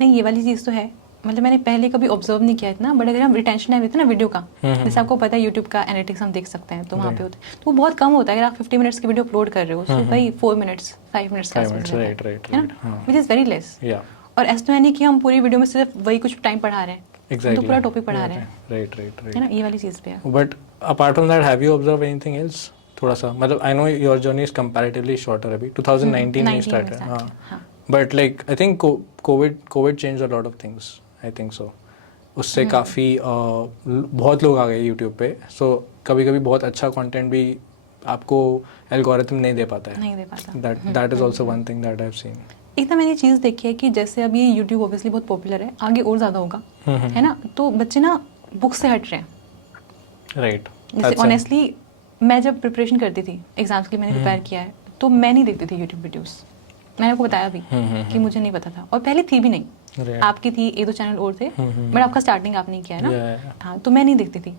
नहीं, ये वाली चीज़ तो है, मतलब मैंने पहले कभी ऑब्जर्व नहीं किया इतना, बट अगर हम रिटेंशन टाइम देते हैं ना वीडियो का, जैसे आपको पता है यूट्यूब का एनालिटिक्स हम देख सकते हैं, तो वहाँ पे होता है, तो वो बहुत कम होता है. अगर आप 50 मिनट्स की वीडियो अपलोड कर रहे हो, तो भाई 4 मिनट्स 5 मिनट्स का राइट, है ना, विच इज़ वेरी लेस. या और ऐसा तो है नहीं कि हम पूरी वीडियो में सिर्फ वही कुछ टाइम पढ़ा रहे हैं, हम तो पूरा टॉपिक पढ़ा रहे हैं. राइट, है ना, ये वाली चीज़ पे है. But apart from that have you observe anything else? थोड़ा सा, मतलब I know your journey is comparatively shorter, अभी 2019 में स्टार्ट है. हाँ, but like I think Covid change a lot of things, I think so. उससे काफ़ी बहुत लोग आ गए यूट्यूब पे, सो कभी कभी बहुत अच्छा कंटेंट भी आपको एल्गोरिथम नहीं दे पाता है. That is also one thing that I have seen. एक तो मैंने चीज़ देखी है कि जैसे अब ये यूट्यूब ऑब्वियसली बहुत पॉपुलर है, आगे और ज़्यादा होगा, है ना, तो बच्चे ना बुक से हट रहे हैं. राइट. जैसे ऑनेस्टली मैं जब प्रिपरेशन करती थी एग्जाम्स के लिए, मैंने प्रिपेयर किया है, तो मैं नहीं देखती थी यूट्यूब वीडियोस. मैंने आपको बताया भी कि मुझे नहीं पता था, और पहले थी भी नहीं. आपकी थी, 1-2 चैनल और थे, बट आपका स्टार्टिंग आपने किया है ना. हाँ, तो मैं नहीं देखती थी.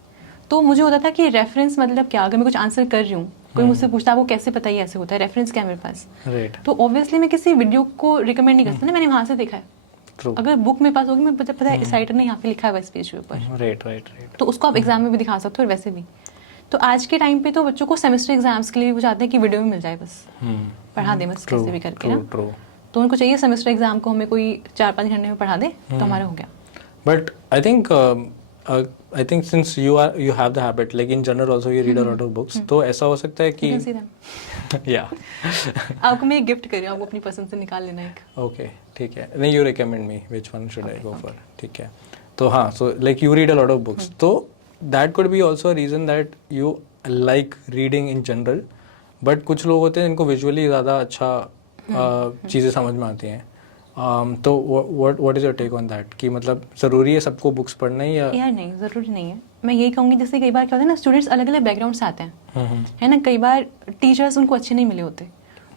तो मुझे होता था कि रेफरेंस मतलब क्या, अगर मैं कुछ आंसर कर रही हूँ, कोई मुझसे पूछता आपको कैसे पता ये ऐसे होता है, रेफरेंस क्या है मेरे पास. तो ऑब्वियसली मैं किसी वीडियो को रिकमेंड नहीं करता ना, मैंने वहाँ से देखा है. अगर बुक मेरे पास होगी, मैं पता है इस राइटर ने यहाँ पे लिखा है इस पेज के ऊपर, तो उसको आप एग्जाम में भी दिखा सकते हो, और वैसे भी. तो आज के टाइम पे तो बच्चों को सेमेस्टर एग्जाम्स के लिए भी वो चाहते हैं कि वीडियो में मिल जाए, बस पढ़ा दे बस कैसे भी करके ना. तो उनको चाहिए सेमेस्टर एग्जाम को हमें कोई 4-5 घंटे में पढ़ा दे, तो हमारा हो गया. But I think since you have the habit, like in general also you read a lot of books, तो ऐसा हो सकता है कि या आपको मैं गिफ्ट कर रही हूँ, आपको अपनी पसंद से निकाल लेना एक. ओके, ठीक है. नहीं, you recommend me which one should I go for. ठीक है. तो हाँ, so like you read a lot of books, तो that could be also a reason that you like reading in general. But कुछ लोग होते हैं जिनको विजुअली ज़्यादा अच्छा चीज़ें समझ में आती हैं. तो what is your take on that, कि मतलब ज़रूरी है सबको बुक्स पढ़ना ही, या यार नहीं, ज़रूरी नहीं है. मैं यही कहूँगी, जैसे कई बार क्या होता है ना, स्टूडेंट्स अलग अलग बैकग्राउंड से आते हैं, है ना, कई बार टीचर्स उनको अच्छे नहीं मिले होते,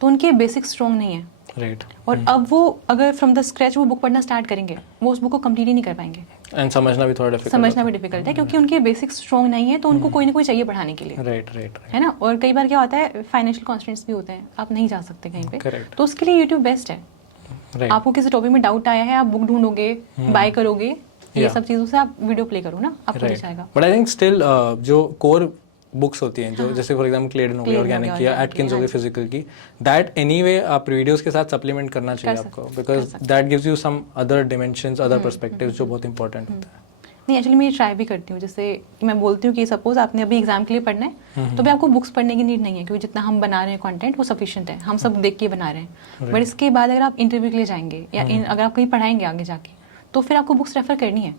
तो उनके बेसिक स्ट्रॉन्ग नहीं है. राइट. और अब वो अगर फ्रॉम द स्क्रैच वो बुक पढ़ना स्टार्ट करेंगे, वो उस बुक को कंप्लीट ही नहीं कर पाएंगे. एंड समझना भी डिफिकल्ट है, क्योंकि उनके बेसिक स्ट्रॉन्ग नहीं है, तो उनको कोई ना कोई चाहिए पढ़ाने के लिए. राइट. है ना. और कई बार क्या होता है, फाइनेंशियल कॉन्स्टेंट्स भी होते हैं, आप नहीं जा सकते कहीं पे, तो उसके लिए यूट्यूब बेस्ट है. आपको किसी टॉपिक में डाउट आया है, आप बुक ढूंढोगे, बाय करोगे, ये सब चीज़ों से आप वीडियो प्ले करो ना, आपको मिल जाएगा. बट आई थिंक स्टिल जो कोर बुक्स होती हैं, जो जैसे फॉर एग्जांपल क्लेडन हो गई, ऑर्गेनिक की, एटकिंस हो गई फिजिकल की, दैट एनीवे आप वीडियोस के साथ सप्लीमेंट करना चाहिए आपको, because that gives you some other dimensions, other perspectives, जो बहुत इंपॉर्टेंट होता है. नहीं, एक्चुअली मैं ये ट्राई भी करती हूँ. जैसे मैं बोलती हूँ कि सपोज आपने अभी एग्जाम के लिए पढ़ना है, तो भी आपको बुक्स पढ़ने की नीड नहीं है, क्योंकि जितना हम बना रहे हैं कंटेंट वो सफिशिएंट है, हम सब देख के बना रहे हैं. बट इसके बाद अगर आप इंटरव्यू के लिए जाएंगे, या अगर आप कहीं पढ़ाएंगे आगे जाके, तो फिर आपको बुक्स रेफर करनी है.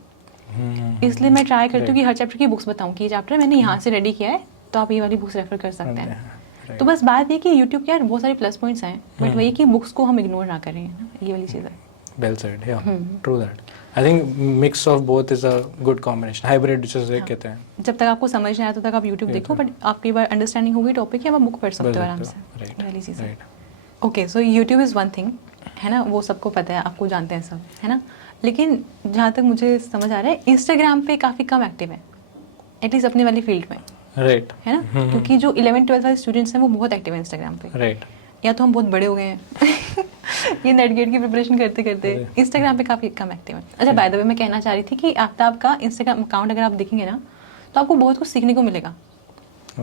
इसलिए मैं ट्राई करती हूँ कि हर चैप्टर की बुक्स बताऊँ कि ये चैप्टर मैंने यहाँ से रेडी किया है, तो आप ये वाली बुक्स रेफर कर सकते हैं. तो बस बात ये कि यूट्यूब के यार बहुत सारे प्लस पॉइंट्स हैं, बट वही कि बुक्स को हम इग्नोर ना करें, ये वाली चीज़ है. Well said, yeah, true that. I think mix of both is a good combination. Hybrid जिसे कहते हैं. जब तक आपको समझ नहीं आया, तब तक आप यूट्यूब देखो, बट आपकी बार अंडरस्टैंडिंग होगी टॉपिक, या आप बुक पढ़ सकते हो आराम से. ये वाली चीज़ है. Okay, so YouTube is one thing, है ना, वो सबको पता है, आपको जानते हैं सब, है ना. लेकिन जहाँ तक मुझे समझ आ रहा है, इंस्टाग्राम पे काफ़ी कम एक्टिव है, एटलीस्ट अपने वाली फील्ड में. राइट. है ना, क्योंकि जो 11-12 वाले स्टूडेंट्स हैं वो बहुत एक्टिव है इंस्टाग्राम पे. राइट. या तो हम बहुत बड़े हो गए हैं ये नेट गेट की प्रिपरेशन करते करते इंस्टाग्राम पे काफ़ी कम एक्टिव है. अच्छा, बाय द वे मैं कहना चाह रही थी कि आफ्ताब का इंस्टाग्राम अकाउंट अगर आप देखेंगे ना, तो आपको बहुत कुछ सीखने को मिलेगा.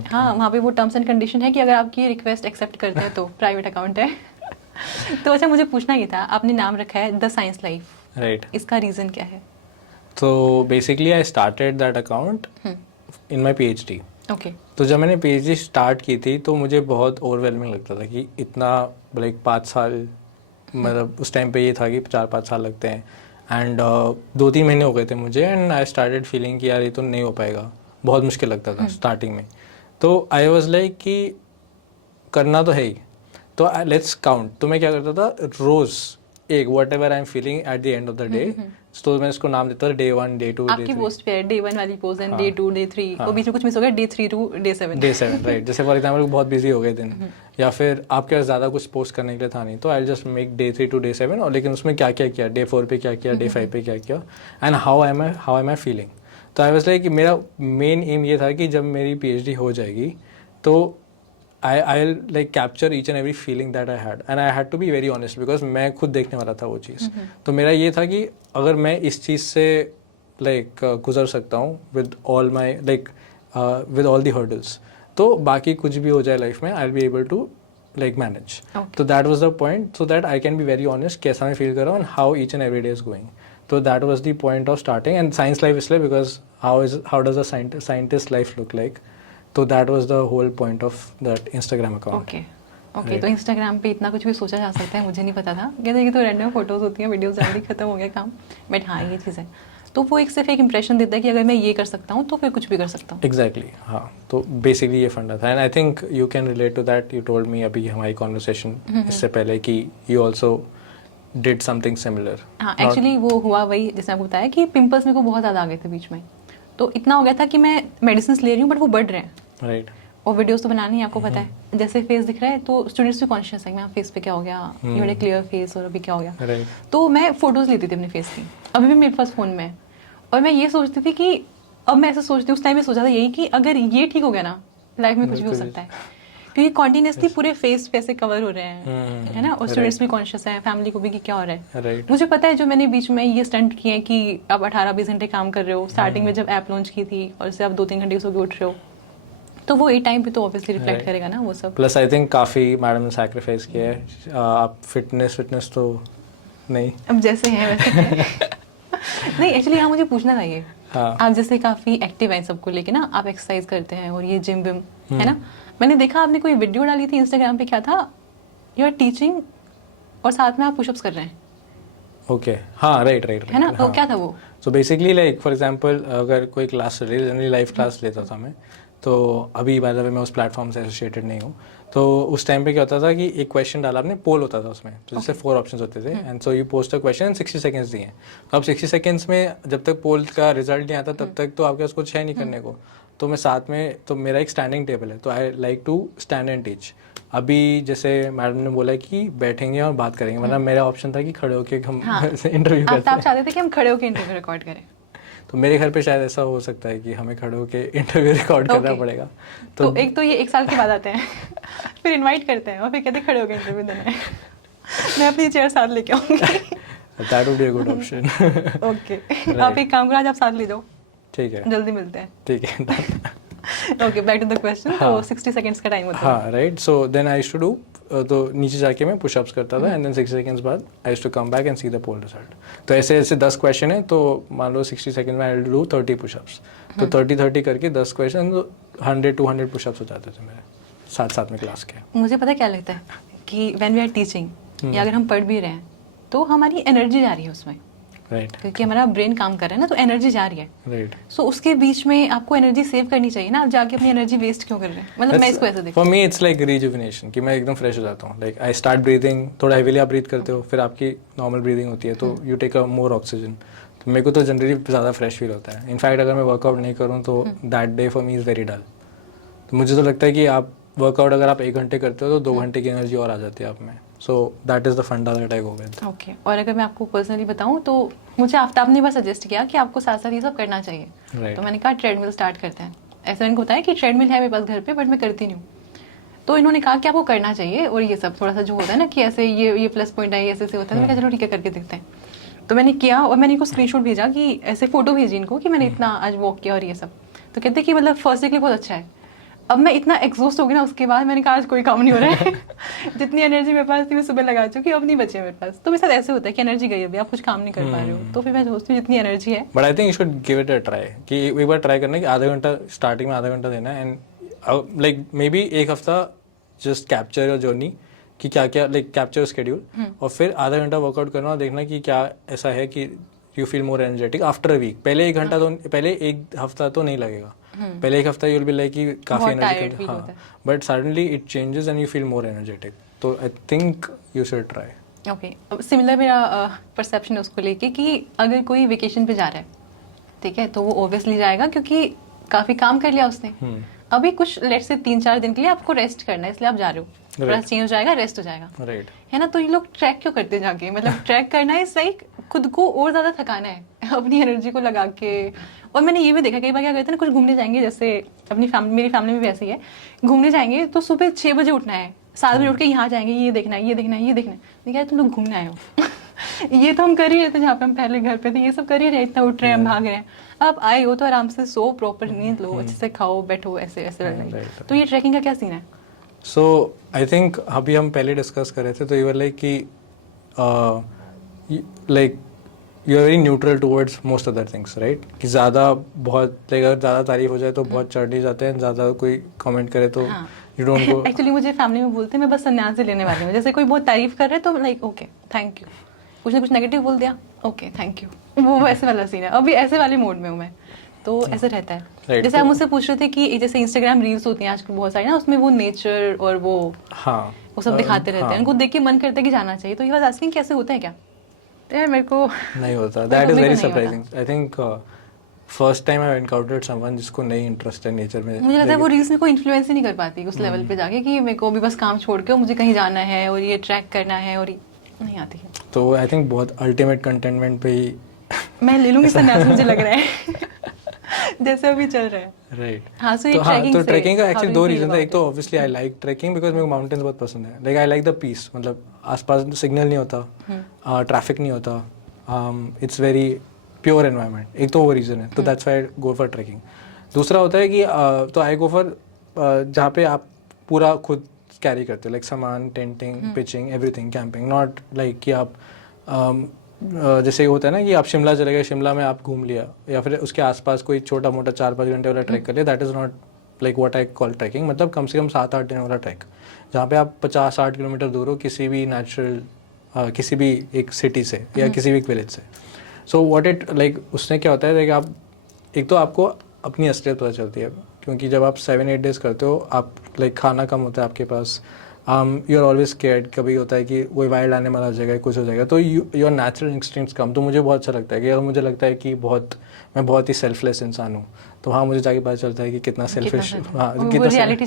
हाँ, वहाँ पे वो टर्म्स एंड कंडीशन है कि अगर आपकी रिक्वेस्ट एक्सेप्ट करते हैं तो प्राइवेट अकाउंट है. तो अच्छा, मुझे पूछना ये था, आपने नाम रखा है द साइंस लाइफ. राइट. इसका रीज़न क्या है? तो basically I started that account in my PhD. Okay. तो जब मैंने PhD स्टार्ट की थी, तो मुझे बहुत ओवरवेलमिंग लगता था कि इतना, लाइक 5 साल, मतलब उस टाइम पे ये था कि 4-5 साल लगते हैं. एंड 2-3 महीने हो गए थे मुझे, एंड आई स्टार्टेड फीलिंग कि यार ये तो नहीं हो पाएगा, बहुत मुश्किल लगता था स्टार्टिंग में. तो आई वॉज लाइक कि करना तो है ही, तो लेट्स काउंट. तो मैं क्या करता था, रोज़ एक what ever I am feeling at the end of the day, तो मैं इसको नाम देता हूँ डे 1, डे 2, डे आपकी 3. पोस्ट पे है डे 1 वाली पोस्ट एंड डे 2, डे 3 और बीच में कुछ मिस हो गया day 3 to day 7. Day 7 right. जैसे फॉर एग्जाम्पल बहुत बिजी हो गए दिन, या फिर आपके पास ज़्यादा कुछ पोस्ट करने के लिए था नहीं, तो I just make day 3 to day 7, और लेकिन उसमें क्या क्या किया, डे 4 पे क्या किया, डे 5 पे क्या किया, and how am I feeling. तो आई वाज लाइक मेरा मेन एम ये था कि जब मेरी PhD हो जाएगी तो I'll like capture each and every feeling that I had, and I had to be very honest because मैं खुद देखने वाला था वो चीज़. तो मेरा ये था कि अगर मैं इस चीज़ से like गुजर सकता हूँ with all my like with all the hurdles, तो बाकी कुछ भी हो जाए लाइफ में I'll be able to like manage. तो that was the point, so that I can be very honest कैसा मैं feel कर रहा हूँ and how each and every day is going. So that was the point of starting, and science life इसलिए because how does a scientist life look like. तो that was the whole point of that Instagram account. Okay तो Instagram पे इतना कुछ भी सोचा जा सकता है, मुझे नहीं पता था. कहते कि तो रैंडम फोटोज होती हैं, वीडियोस जल्दी खत्म हो गया काम. बट हाँ ये चीज़ है, तो वो एक सिर्फ एक इंप्रेशन देता है कि अगर मैं ये कर सकता हूँ तो फिर कुछ भी कर सकता हूँ. एग्जैक्टली हाँ. तो बेसिकली ये फंडा था, and I think you can relate to that. You told me अभी हमारी कॉन्वर्सेशन इससे पहले कि you also did something similar. हाँ एक्चुअली वो हुआ वही जैसे आपको बताया कि पिंपल्स मेरे को बहुत ज़्यादा आ गए थे बीच में. तो इतना हो गया था कि मैं मेडिसिन ले रही हूँ बट वो बढ़ रहे हैं. राइट. और वीडियोस तो बनानी है, आपको पता है जैसे फेस दिख रहा है तो स्टूडेंट्स भी कॉन्शियस है कि मेरा फेस पे क्या हो गया, ये बड़े क्लियर फेस और अभी क्या हो गया. तो मैं फोटोज लेती थी अपने फेस की, अभी भी मेरे पास फ़ोन में है. और मैं ये सोचती थी कि अब मैं ऐसा सोचती हूँ, उस टाइम में सोचा था यही कि अगर ये ठीक हो गया ना लाइफ में कुछ भी हो सकता है, क्योंकि कॉन्टिन्यूसली पूरे फेस पे ऐसे कवर हो रहे हैं, है ना. और स्टूडेंट्स भी कॉन्शियस हैं, फैमिली को भी कि क्या हो रहा है. मुझे पता है जो मैंने बीच में ये स्टंट किए हैं कि आप 18-20 घंटे काम कर रहे हो. स्टार्टिंग में जब ऐप लॉन्च की थी और इससे आप 2-3 घंटे सो के उठ रहे हो, तो वो एक टाइम पे तो ऑब्वियसली रिफ्लेक्ट करेगा ना वो सब. प्लस आई थिंक काफ़ी मैडम ने सैक्रिफाइस किया है. आप फिटनेस तो नहीं, अब जैसे हैं वैसे नहीं एक्चुअली हाँ मुझे पूछना था ये. आप जैसे काफ़ी एक्टिव हैं सबको लेके ना, आप एक्सरसाइज करते हैं और ये जिम विम है ना. मैंने देखा आपने कोई वीडियो डाली थी इंस्टाग्राम पे, क्या था, यू आर टीचिंग और साथ में आप पुशअप्स कर रहे हैं. ओके हाँ राइट है ना. तो क्या था वो. So basically like for example अगर कोई क्लास चल रही है, जनरली लाइव क्लास लेता था मैं, तो अभी बाय द वे मैं उस प्लेटफॉर्म से एसोसिएटेड नहीं हूँ. तो उस टाइम पे क्या होता था कि एक क्वेश्चन डाला आपने, पोल होता था उसमें, तो जैसे 4 ऑप्शंस होते थे, and so you post a question and 60 seconds दिए. तो अब 60 सेकंड्स में जब तक पोल का रिजल्ट नहीं आता तब तक तो आपके पास कुछ है नहीं करने को. तो मैं साथ में, तो मेरा एक स्टैंडिंग टेबल है, तो I like to stand and teach. अभी जैसे मैडम ने बोला कि बैठेंगे और बात करेंगे, वरना मेरा ऑप्शन था कि खड़े होकर हम इंटरव्यू करते. आप चाहते थे कि हम खड़े होकर इंटरव्यू रिकॉर्ड करें. तो मेरे घर पे शायद ऐसा हो सकता है कि हमें खड़े होकर इंटरव्यू रिकॉर्ड करना पड़ेगा. तो एक तो ये 1 साल के बाद आते हैं फिर इनवाइट करते हैं और फिर कहते हैं खड़े होकर इंटरव्यू देना है. मैं अपनी चेयर साथ लेके आऊँगी. That would be a good option. Okay आप एक काम करो, आज आप साथ ले जाओ. ठीक है, जल्दी मिलते हैं. ठीक है. Okay back to the question. तो 60 सेकंड्स का टाइम होता है. हाँ right. So then I used to do, तो नीचे जाके मैं पुशअप्स करता था, एंड देन 60 सेकंड्स बाद I used to come back and see the poll result. तो ऐसे ऐसे 10 क्वेश्चन है, तो मान लो 60 सेकंड में आई विल डू 30 पुशअप्स. तो 30 करके 10 क्वेश्चन, 100-200 पुशअप्स हो जाते थे मेरे साथ में क्लास के. मुझे पता क्या लगता है कि व्हेन वी आर टीचिंग या अगर हम पढ़ भी रहे हैं तो हमारी एनर्जी जा रही है उसमें. राइट. क्योंकि हमारा ब्रेन काम कर रहा है ना, तो एनर्जी जा रही है. राइट. सो उसके बीच में आपको एनर्जी सेव करनी चाहिए ना. आप जाके अपनी एनर्जी वेस्ट क्यों कर रहे हैं. मतलब मैं इसको ऐसे देखता हूं. For me it's like rejuvenation, कि मैं एकदम फ्रेश हो जाता हूँ. लाइक आई स्टार्ट ब्रीदिंग, थोड़ा हेवीली आप ब्रीथ करते हो, फिर आपकी नॉर्मल ब्रीदिंग होती है, तो you take a more oxygen. तो मेरे को तो जनरली ज़्यादा फ्रेश फील होता है. इनफैक्ट अगर मैं वर्कआउट नहीं करूँ तो that day for me is very dull. तो मुझे तो लगता है कि आप वर्कआउट अगर आप 1 घंटे करते हो तो 2 घंटे की एनर्जी और आ जाती है आप में. सो दैट इज़ द फंडा that I go with. Okay. और अगर मैं आपको पर्सनली बताऊं तो मुझे आफ्ताब ने बस सजेस्ट किया कि आपको साथ साथ ये सब करना चाहिए. तो मैंने कहा ट्रेडमिल स्टार्ट करते हैं. ऐसा इनको होता है कि ट्रेडमिल है मेरे पास घर पे बट मैं करती नहीं हूँ. तो इन्होंने कहा कि आपको करना चाहिए, और ये सब थोड़ा सा जो होता है ना कि ऐसे ये प्लस पॉइंट है, ऐसे होता है. तो मैं कहा चलो ठीक है करके देखते हैं. तो मैंने किया और मैंने इनको स्क्रीनशॉट भेजा कि ऐसे फोटो भेजी इनको कि मैंने इतना आज वॉक किया और ये सब. तो कहते कि मतलब फर्स्ट डे के लिए बहुत अच्छा है. अब मैं इतना एग्जॉस्ट हो गई ना उसके बाद, मैंने कहा आज कोई काम नहीं हो रहा है. जितनी एनर्जी मेरे पास थी मैं सुबह लगा चुकी, अब नहीं बची है मेरे पास. तो मेरे साथ ऐसे होता है कि एनर्जी गई, अभी आप कुछ काम नहीं कर पा रहे हो. तो फिर मैं सोचती हूँ जितनी एनर्जी है. But I think you should give it a try, कि एक बार ट्राई करना कि आधा घंटा स्टार्टिंग में, आधा घंटा देना. एंड लाइक मे बी 1 हफ्ता जस्ट कैप्चर योर जर्नी, कि क्या क्या लाइक कैप्चर स्केड्यूल, और फिर आधा घंटा वर्कआउट करना और देखना कि क्या ऐसा है कि you feel more energetic after a week. पहले 1 घंटा तो, पहले 1 हफ्ता तो नहीं लगेगा. पहले 1 हफ्ता यूल बी लाइक कि काफी एनर्जी, हाँ, but suddenly it changes and you feel more energetic. तो I think you should try. Okay, अब सिमिलर मेरा परसेप्शन है उसको लेके कि अगर कोई वेकेशन पे जा रहा है, ठीक है, तो वो ऑब्वियसली जाएगा क्योंकि काफी काम कर लिया उसने। अभी कुछ लेट से 3-4 दिन के लिए आपको रेस्ट करना है, इसलिए आप जा रहे हो, थोड़ा चेंज हो जाएगा, रेस्ट हो जाएगा, राइट। है ना। तो ये लोग ट्रैक क्यों करते हैं जाके, मतलब ट्रैक करना है लाइक खुद को और ज्यादा थकाना है अपनी एनर्जी को लगा के। और मैंने ये भी देखा कई बार क्या करते हैं ना, कुछ घूमने जाएंगे, जैसे अपनी फैमिली, मेरी फैमिली में भी ऐसी है, घूमने जाएंगे तो सुबह 6 बजे उठना है, 7 बजे उठ के यहाँ जाएंगे, ये देखना है, ये देखना है, ये देखना है। मैं कह तुम लोग घूमने आए हो ये तो हम कर ही रहे थे जहाँ पे हम पहले घर पे थे, ये सब कर ही रहे, इतना उठ रहे हैं, हम भाग रहे हैं। आप आए हो तो आराम से सो, प्रॉपर नींद लो, अच्छे से खाओ, बैठो, ऐसे ऐसे। तो ये ट्रैकिंग का क्या सीन है? सो आई थिंक अभी हम पहले डिस्कस कर रहे थे, तो ये लाइक कि like you are very neutral towards most other things, right? कि ज़्यादा बहुत लाइक अगर ज़्यादा तारीफ हो जाए तो बहुत चढ़ नहीं जाते हैं, ज़्यादा कोई कमेंट करे तो यू डोंट गो। एक्चुअली मुझे फैमिली में बोलते हैं मैं बस सन्यासी लेने वाली हूँ, जैसे कोई बहुत तारीफ कर रहे हैं तो लाइक ओके थैंक यू, कुछ ना कुछ नेगेटिव बोल दिया, ओके थैंक यू, वो वैसे वाला सीन है। अभी ऐसे वाले मोड में हूँ मैं, तो ऐसे रहता है। Right, जैसे आप मुझसे पूछ रहे थे कि जैसे इंस्टाग्राम रील्स होती हैं आजकल बहुत सारी ना, उसमें वो नेचर और वो सब दिखाते रहते हैं, उनको देख के मन करता है कि जाना चाहिए। तो ये बात आस्किंग कैसे होता है क्या? तो यार मेरे को नहीं होता, that is very surprising. I think first time I encountered someone जिसको नहीं इंटरेस्ट है नेचर में। मुझे लगता है वो रील्स में कोई इन्फ्लुएंस ही नहीं कर पाती उस लेवल पे जाके कि मेरे को भी बस काम छोड़ के मुझे कहीं जाना है और ये ट्रैक करना है, और नहीं आती है। तो आई थिंक बहुत अल्टीमेट कंटेनमेंट पे ही मैं ले लूंगी सन्यास, मुझे लग रहा है जैसे अभी चल रहा है, राइट। हाँ। सो तो ट्रैकिंग का एक्चुअली 2 रीजन है। एक तो obviously I like trekking because मेरे को माउंटेन्स बहुत पसंद है। Like I like the peace, मतलब आसपास सिग्नल नहीं होता, ट्रैफिक नहीं होता, इट्स वेरी प्योर एनवायरनमेंट। एक तो वो रीज़न है, तो that's why I go for trekking. दूसरा होता है कि तो आई गो फॉर जहाँ पे आप पूरा खुद कैरी करते हो, लाइक सामान, tenting, pitching, everything, camping. Not like कि आप जैसे होता है ना कि आप शिमला चले गए, शिमला में आप घूम लिया, या फिर उसके आसपास कोई छोटा मोटा 4-5 घंटे वाला ट्रैक कर लिया। That is not like what I call trekking. मतलब कम से कम 7-8 दिन वाला ट्रैक, जहाँ पे आप 50-60 किलोमीटर दूर हो किसी भी नेचुरल किसी भी एक सिटी से या किसी भी एक विलेज से। सो व्हाट इट लाइक, उसमें क्या होता है कि आप एक तो आपको अपनी असलियत पता चलती है, क्योंकि जब आप 7-8 डेज करते हो, आप लाइक खाना कम होता है आपके पास, यू आर ऑलवेज स्केयर्ड। कभी होता है कि कोई वाइल्ड एनिमल आ जाएगा, कुछ हो जाएगा, तो योर नेचुरल इंस्टिंक्ट्स कम। तो मुझे बहुत अच्छा लगता है कि अगर मुझे लगता है कि मैं बहुत ही सेल्फलेस इंसान हूँ, तो हाँ मुझे जाके पता चलता है कि कितना सेल्फिश, हाँ कितना रियलिटी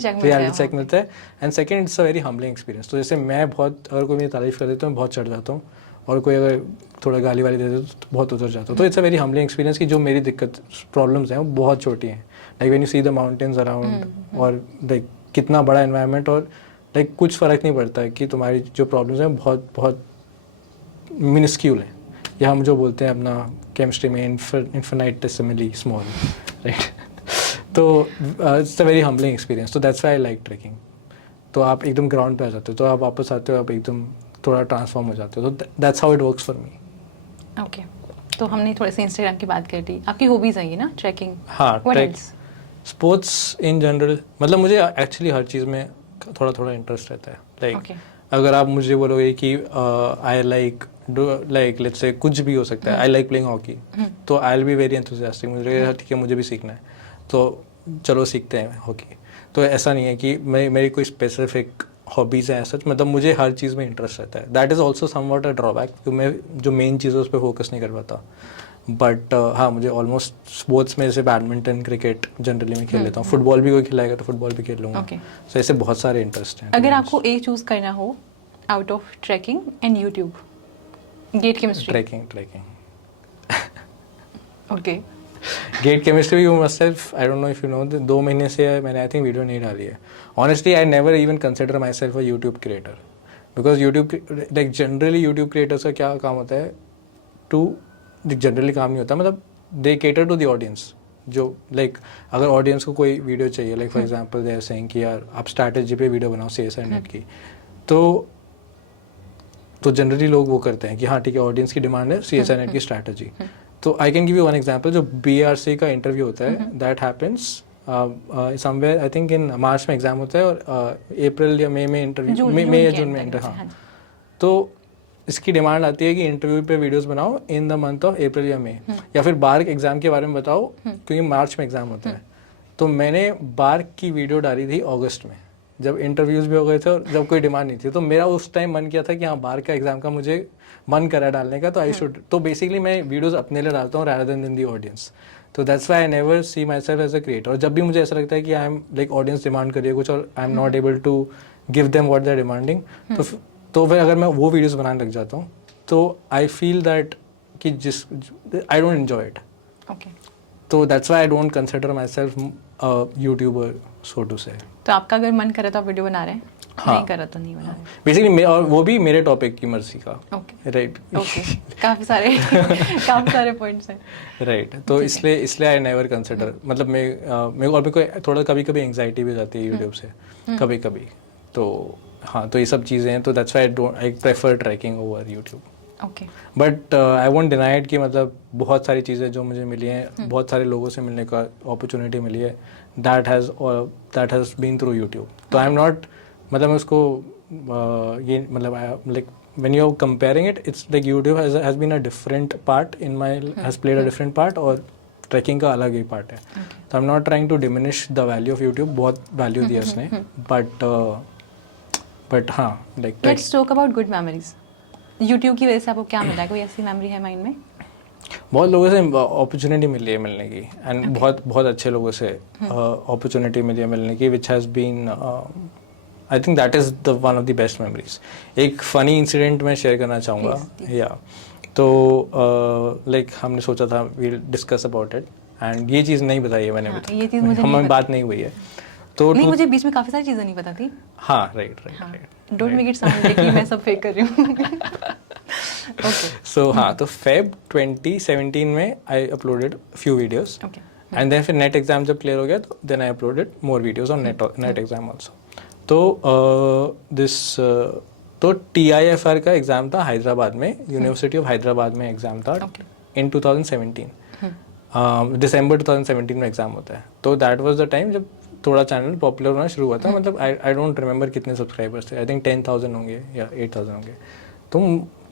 चेक मिलता है। And second, it's a very humbling experience. तो जैसे मैं बहुत, अगर कोई मेरी तारीफ कर देता तो मैं बहुत चढ़ जाता हूँ, और कोई अगर थोड़ा गाली वाली दे दे तो बहुत उतर जाता हूँ। तो it's a very humbling experience कि जो मेरी प्रॉब्लम्स हैं वो बहुत छोटी हैं। Like when you see the mountains around, और लाइक कितना बड़ा एनवायरनमेंट, और लाइक कुछ फ़र्क नहीं पड़ता है कि तुम्हारी जो प्रॉब्लम्स हैं बहुत बहुत मिनिस्क्यूल हैं, या हम जो बोलते हैं अपना केमिस्ट्री में इन्फिनिटेसिमली स्मॉल, राइट? तो it's a very humbling experience. तो that's why I like trekking. तो आप एकदम ग्राउंड पे आ जाते हो, तो आप वापस आते हो, आप एकदम थोड़ा ट्रांसफॉर्म हो जाते हो। तो that's how it works for me. Okay, तो हमने थोड़े से इंस्टाग्राम की बात कर दी। आपकी हॉबीज है ये ना, ट्रैकिंग? हाँ, स्पोर्ट्स इन जनरल, मतलब मुझे एक्चुअली हर चीज़ में थोड़ा थोड़ा इंटरेस्ट रहता है। लाइक अगर आप मुझे बोलोगे कि आई लाइक लेट्स से कुछ भी हो सकता है, आई लाइक प्लेइंग हॉकी, तो आई विल बी वेरी एंथुसियास्टिक। मुझे ठीक है, मुझे भी सीखना है, तो चलो सीखते हैं हॉकी। तो ऐसा नहीं है कि मेरी कोई स्पेसिफिक हॉबीज़ हैं ऐसा, मतलब मुझे हर चीज़ में इंटरेस्ट रहता है। That is also somewhat a drawback, क्योंकि मैं जो मेन चीज़ है उस पर फोकस नहीं कर पाता। बट हाँ, मुझे ऑलमोस्ट स्पोर्ट्स में जैसे बैडमिंटन, क्रिकेट जनरली मैं खेल लेता हूँ। फुटबॉल भी कोई खिलाएगा तो फुटबॉल भी खेल लूँगा। सो ऐसे बहुत सारे इंटरेस्ट हैं। अगर आपको एक चूज़ करना हो out of trekking and YouTube, GATE chemistry? Trekking okay. GATE chemistry you must have, I don't know if you know, 2 महीने से मैंने आई थिंक वीडियो नहीं डाली है। Honestly I never even consider my self a YouTube creator, because YouTube like generally YouTube creators का क्या काम होता है, जनरली काम नहीं होता, मतलब they cater to the audience. जो लाइक अगर ऑडियंस को कोई वीडियो चाहिए, like for example they are saying कि यार आप स्ट्रैटेजी पे वीडियो बनाओ CSI नेट की, तो जनरली लोग वो करते हैं कि हाँ ठीक है, ऑडियंस की डिमांड है CSI नेट की स्ट्रैटेजी। तो I can give you one example, जो BRC का इंटरव्यू होता है, that happens somewhere, I think in March में एग्जाम होता है, और अप्रैल या मई में इंटरव्यू, मई या जून में इंटर, हाँ। तो इसकी डिमांड आती है कि इंटरव्यू पे वीडियोस बनाओ in the month of April या मई, या फिर बार के एग्जाम के बारे में बताओ, क्योंकि मार्च में एग्जाम होता है। तो मैंने बार की वीडियो डाली थी अगस्त में, जब इंटरव्यूज़ भी हो गए थे और जब कोई डिमांड नहीं थी, तो मेरा उस टाइम मन किया था कि हाँ बाहर का एग्ज़ाम का मुझे मन करा डालने का, तो आई शुड, तो बेसिकली मैं वीडियोज़ अपने लिए डालता हूँ rather than in the audience. तो that's why I never see myself as a creator. और जब भी मुझे ऐसा लगता है कि I am like audience demand करिए कुछ और I am not able to give them what they are demanding, तो फिर अगर मैं वो वीडियोज़ बनाने लग जाता हूँ तो आई फील दैट कि जिस I don't enjoy it. Okay, तो that's why I don't consider myself YouTuber, so to say. तो आपका अगर मन करे तो आप वीडियो बना रहे हैं, हाँ. नहीं करा तो नहीं बना रहे. बेसिकली और वो भी मेरे टॉपिक की मर्जी का. Okay right. ओके, काफ़ी सारे पॉइंट्स हैं. राइट. तो इसलिए आई नेवर कंसिडर, मतलब मेरे को थोड़ा कभी कभी एंग्जाइटी भी जाती है यूट्यूब से कभी कभी. तो हाँ, तो ये सब चीज़ें हैं, तो that's why I prefer trekking over YouTube. Okay, but I won't deny it कि मतलब बहुत सारी चीज़ें जो मुझे मिली हैं, बहुत सारे लोगों से मिलने का अपॉर्चुनिटी मिली है, that has been through YouTube. तो आई एम नॉट, मतलब मैं उसको ये मतलब like when you are comparing it, it's like YouTube has been a different part in my, has played a different part, और ट्रैकिंग का अलग ही पार्ट है. तो I am not trying to diminish the value of YouTube, बहुत value दिया उसने, but हाँ like let's talk about good memories. YouTube की वजह से आपको क्या मिला है, कोई ऐसी मेमोरी है माइंड में? बहुत लोगों से अपॉर्चुनिटी मिली है मिलने की, एंड बहुत अच्छे लोगों से अपॉर्चुनिटी मिली है मिलने की, which has been, I think that is the one of the best memories. एक फ़नी इंसिडेंट मैं शेयर करना चाहूँगा. या तो लाइक हमने सोचा था we'll discuss about it, and ये चीज़ नहीं बताई है मैंने अभी तक, ये चीज़ मुझे हमें बात नहीं हुई है. तो नहीं, मुझे बीच में काफ़ी सारी चीज़ें नहीं पता थी. हाँ, right. Don't make it sound like मैं सब फेक कर रही हूँ. ओके, सो हाँ, तो Feb 2017 में I uploaded few videos, and then फिर नेट एग्जाम जब क्लियर हो गया तो then I uploaded more videos on NET exam also. तो तो TIFR का एग्ज़ाम था हैदराबाद में, यूनिवर्सिटी ऑफ हैदराबाद में एग्ज़ाम था इन 2017. दिसंबर 2017 में एग्ज़ाम होता है. तो दैट वाज द टाइम जब थोड़ा चैनल पॉपुलर होना शुरू हुआ था. मतलब आई डोंट रिमेंबर कितने सब्सक्राइबर्स थे, आई थिंक 10,000 होंगे या 8,000 होंगे. तो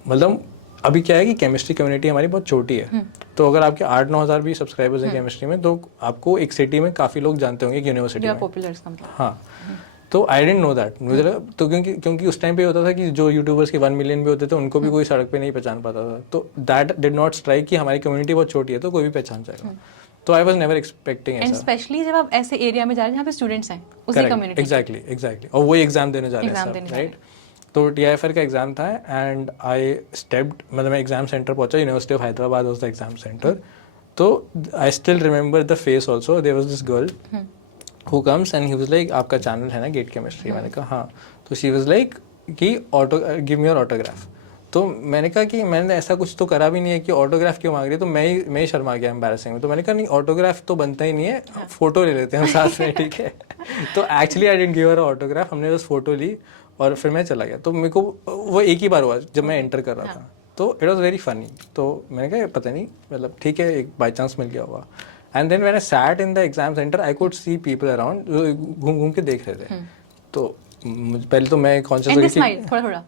मतलब अभी क्या है कि केमिस्ट्री कम्युनिटी हमारी बहुत छोटी है, तो अगर आपके 8-9 हज़ार भी सब्सक्राइबर्स हैं केमिस्ट्री में, तो आपको एक सिटी में काफ़ी लोग जानते होंगे यूनिवर्सिटी में. पॉपुलर. हाँ, तो आई डेंट नो दैट. मुझे लगा, तो क्योंकि उस टाइम पे होता था कि जो यूट्यूबर्स के 1 मिलियन भी होते थे उनको भी कोई सड़क पे नहीं पहचान पाता था. तो दैट डिड नॉट स्ट्राइक कि हमारी कम्युनिटी बहुत छोटी है तो कोई भी पहचान जाएगा. तो आई वाज नेवर एक्सपेक्टिंग ऐसा. एंड स्पेशली जब आप ऐसे एरिया में जा रहे हैं जहाँ पे स्टूडेंट्स हैं उसी कम्युनिटी. एग्जैक्टली. और वही एग्जाम देने जा रहे हैं सब, राइट. तो TIFR का एग्जाम था, एंड आई स्टेप्ड, मतलब मैं एग्जाम सेंटर पहुंचा, University of Hyderabad was the exam centre. तो I still remember the face also. There was this girl who comes and he was like, आपका चैनल है ना गेट केमिस्ट्री? मैंने कहा हाँ. तो she was like कि गिव मी योर ऑटोग्राफ. तो मैंने कहा कि मैंने ऐसा कुछ तो करा भी नहीं है कि ऑटोग्राफ क्यों मांग रही है. तो मैं ही शर्मा गया एम्बैरेसिंग में. तो मैंने कहा नहीं, ऑटोग्राफ तो बनता ही नहीं है, फोटो ले लेते हैं साथ में, ठीक है. तो actually I didn't give her autograph, हमने बस फोटो ली और फिर मैं चला गया. तो मेरे को वो एक ही बार हुआ जब मैं एंटर कर रहा था. तो इट वॉज वेरी फनी. तो मैंने कहा पता नहीं, मतलब ठीक है, एक बाई चांस मिल गया होगा. And then when I sat in the exam center, I could see people around जो घूम घूम के देख रहे थे. तो पहले तो मैं कॉन्शियस हो गया कि थोड़ा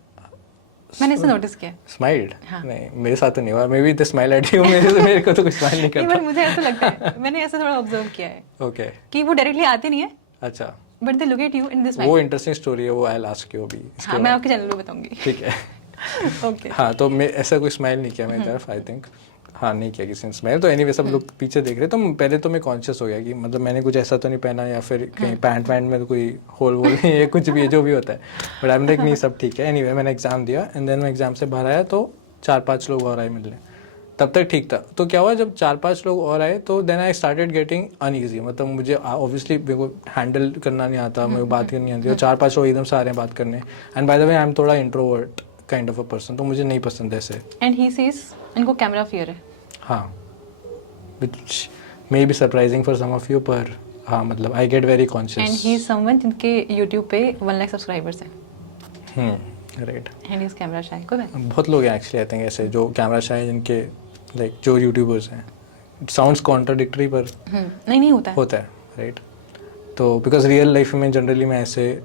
मैंने इसे नोटिस किया. स्माइल्ड? नहीं, मेरे साथ तो नहीं हुआ. May be the smile at you, मेरे को तो कुछ स्माइल नहीं करता. मुझे ऐसा लगता है, मैंने ऐसा थोड़ा ऑब्जर्व किया है. ओके. कि वो डायरेक्टली आते नहीं है. अच्छा. But they look at you in this way. वो इंटरेस्टिंग स्टोरी है, वो आई विल आस्क यू अभी. हाँ, मैं आपके चैनल पे बताऊंगी. ठीक है. ओके. हाँ, तो मैं ऐसा कोई स्माइल नहीं किया मेरी तरफ, आई थिंक. हाँ, नहीं किया किसी ने स्माइल. तो एनीवे सब लोग पीछे देख रहे. तो पहले तो मैं कॉन्शियस हो गया कि मतलब मैंने कुछ ऐसा तो नहीं पहना, या फिर कहीं पैंट में तो कोई होल वोल नहीं है, कुछ भी है जो भी होता है. बट आई एम लाइक नहीं, सब ठीक है. एनीवे मैंने एग्जाम दिया, एंड देन मैं एग्जाम से बाहर आया तो 4-5 लोग और आए मिलने. तब तक ठीक था. तो क्या हुआ, जब 4-5 लोग और आए तो then I started getting uneasy. मतलब मुझे ऑब्वियसली मेरे को हैंडल करना नहीं आता, मेरे को बात करनी नहीं आती. और 4-5 लोग एकदम से आ रहे हैं बात करने. And by the way I am थोड़ा introvert kind of a person, तो मुझे नहीं पसंद ऐसे. एंड ही सेज इनको कैमरा फियर है. हाँ, which may be surprising for some of you, पर हाँ, मतलब I get very conscious. And he is someone जिनके YouTube पे 1 लाख सब्सक्राइबर्स हैं. Right. And he is camera shy. कोई बात. बहुत लोग हैं एक्चुअली, आई थिंक ऐसे जो कैमरा शाय, जिनके लाइक जो यूट्यूबर्स हैं. इट साउंड्स कॉन्ट्राडिक्टरी, पर नहीं होता है, राइट. तो बिकॉज रियल लाइफ में जनरली मैं ऐसे,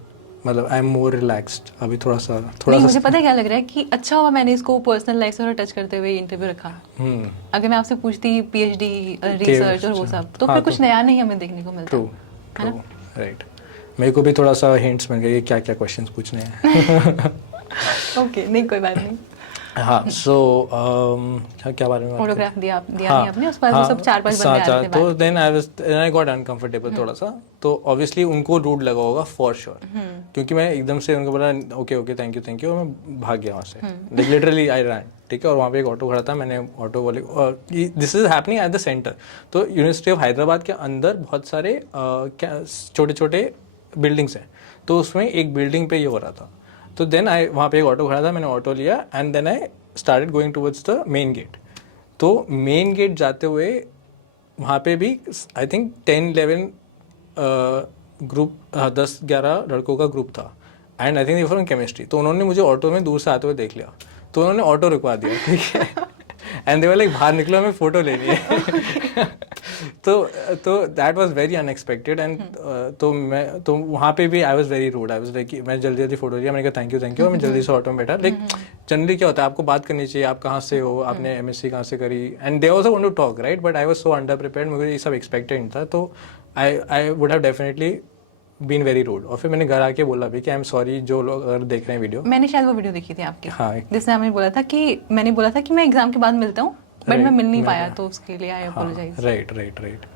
मतलब आई एम मोर रिलैक्स्ड अभी थोड़ा सा. मुझे पता है क्या लग रहा है कि अच्छा हुआ मैंने इसको पर्सनल लाइफ से थोड़ा टच करते हुए इंटरव्यू रखा. अगर मैं आपसे पूछती PhD रिसर्च और वो सब, तो फिर कुछ नया नहीं हमें देखने को मिलता. True, right. मेरे को भी थोड़ा सा हिंट्स मिल गए क्या क्या क्वेश्चंस पूछने हैं. ओके नहीं कोई बात नहीं. हाँ सो क्या बारे में बात ऑटोग्राफ दिया हाँ नहीं आपने, उसके बाद वो सब 4-5 बंदे आ रहे थे तो बाहर. देन आई गॉट अनकंफर्टेबल थोड़ा सा. तो ऑब्वियसली उनको रूड लगा होगा फॉर श्योर, क्योंकि मैं एकदम से उनको बोला ओके ओके थैंक यू और मैं भाग गया वहाँ से. लाइक लिटरली आई रैन. ठीक है, और वहाँ पे एक ऑटो खड़ा था, मैंने ऑटो वाले this is happening at the centre. तो यूनिवर्सिटी ऑफ हैदराबाद के अंदर बहुत सारे छोटे छोटे बिल्डिंग्स हैं. तो उसमें एक बिल्डिंग पे ये हो रहा था. तो देन आई वहाँ पे एक ऑटो खड़ा था, मैंने ऑटो लिया and then I started going towards the main gate. तो मेन गेट जाते हुए वहाँ पे भी आई थिंक 10-11 ग्रुप 10-11 लड़कों का ग्रुप था and I think from chemistry. तो उन्होंने मुझे ऑटो में दूर से आते हुए देख लिया, तो उन्होंने ऑटो रुकवा दिया. ठीक है, एंड दे वर लाइक बाहर निकलो हमें फ़ोटो लेनी है. तो that was very unexpected and तो वहाँ पे भी I was very rude. I was like मैं जल्दी जल्दी फोटो लिया, मैंने कहा थैंक यू और मैं जल्दी से ऑटो में बैठा. लाइक जनरली क्या होता है, आपको बात करनी चाहिए, आप कहाँ से हो, आपने एमएससी कहाँ से करी, and they also want to talk right, but I was so under prepared, मुझे ये सब एक्सपेक्टेड नहीं था. तो I would have definitely been very rude. और फिर मैंने घर आके बोला भी कि आई एम सॉरी जो लोग अगर देख रहे हैं वीडियो. मैंने शायद वो वीडियो देखी थी आपकी, हाँ, जिसमें आपने बोला था कि मैंने बोला था कि मैं एग्जाम के बाद मिलता हूँ, बट मैं मिल नहीं पाया, तो उसके लिए आई अपोलोजाइज. राइट.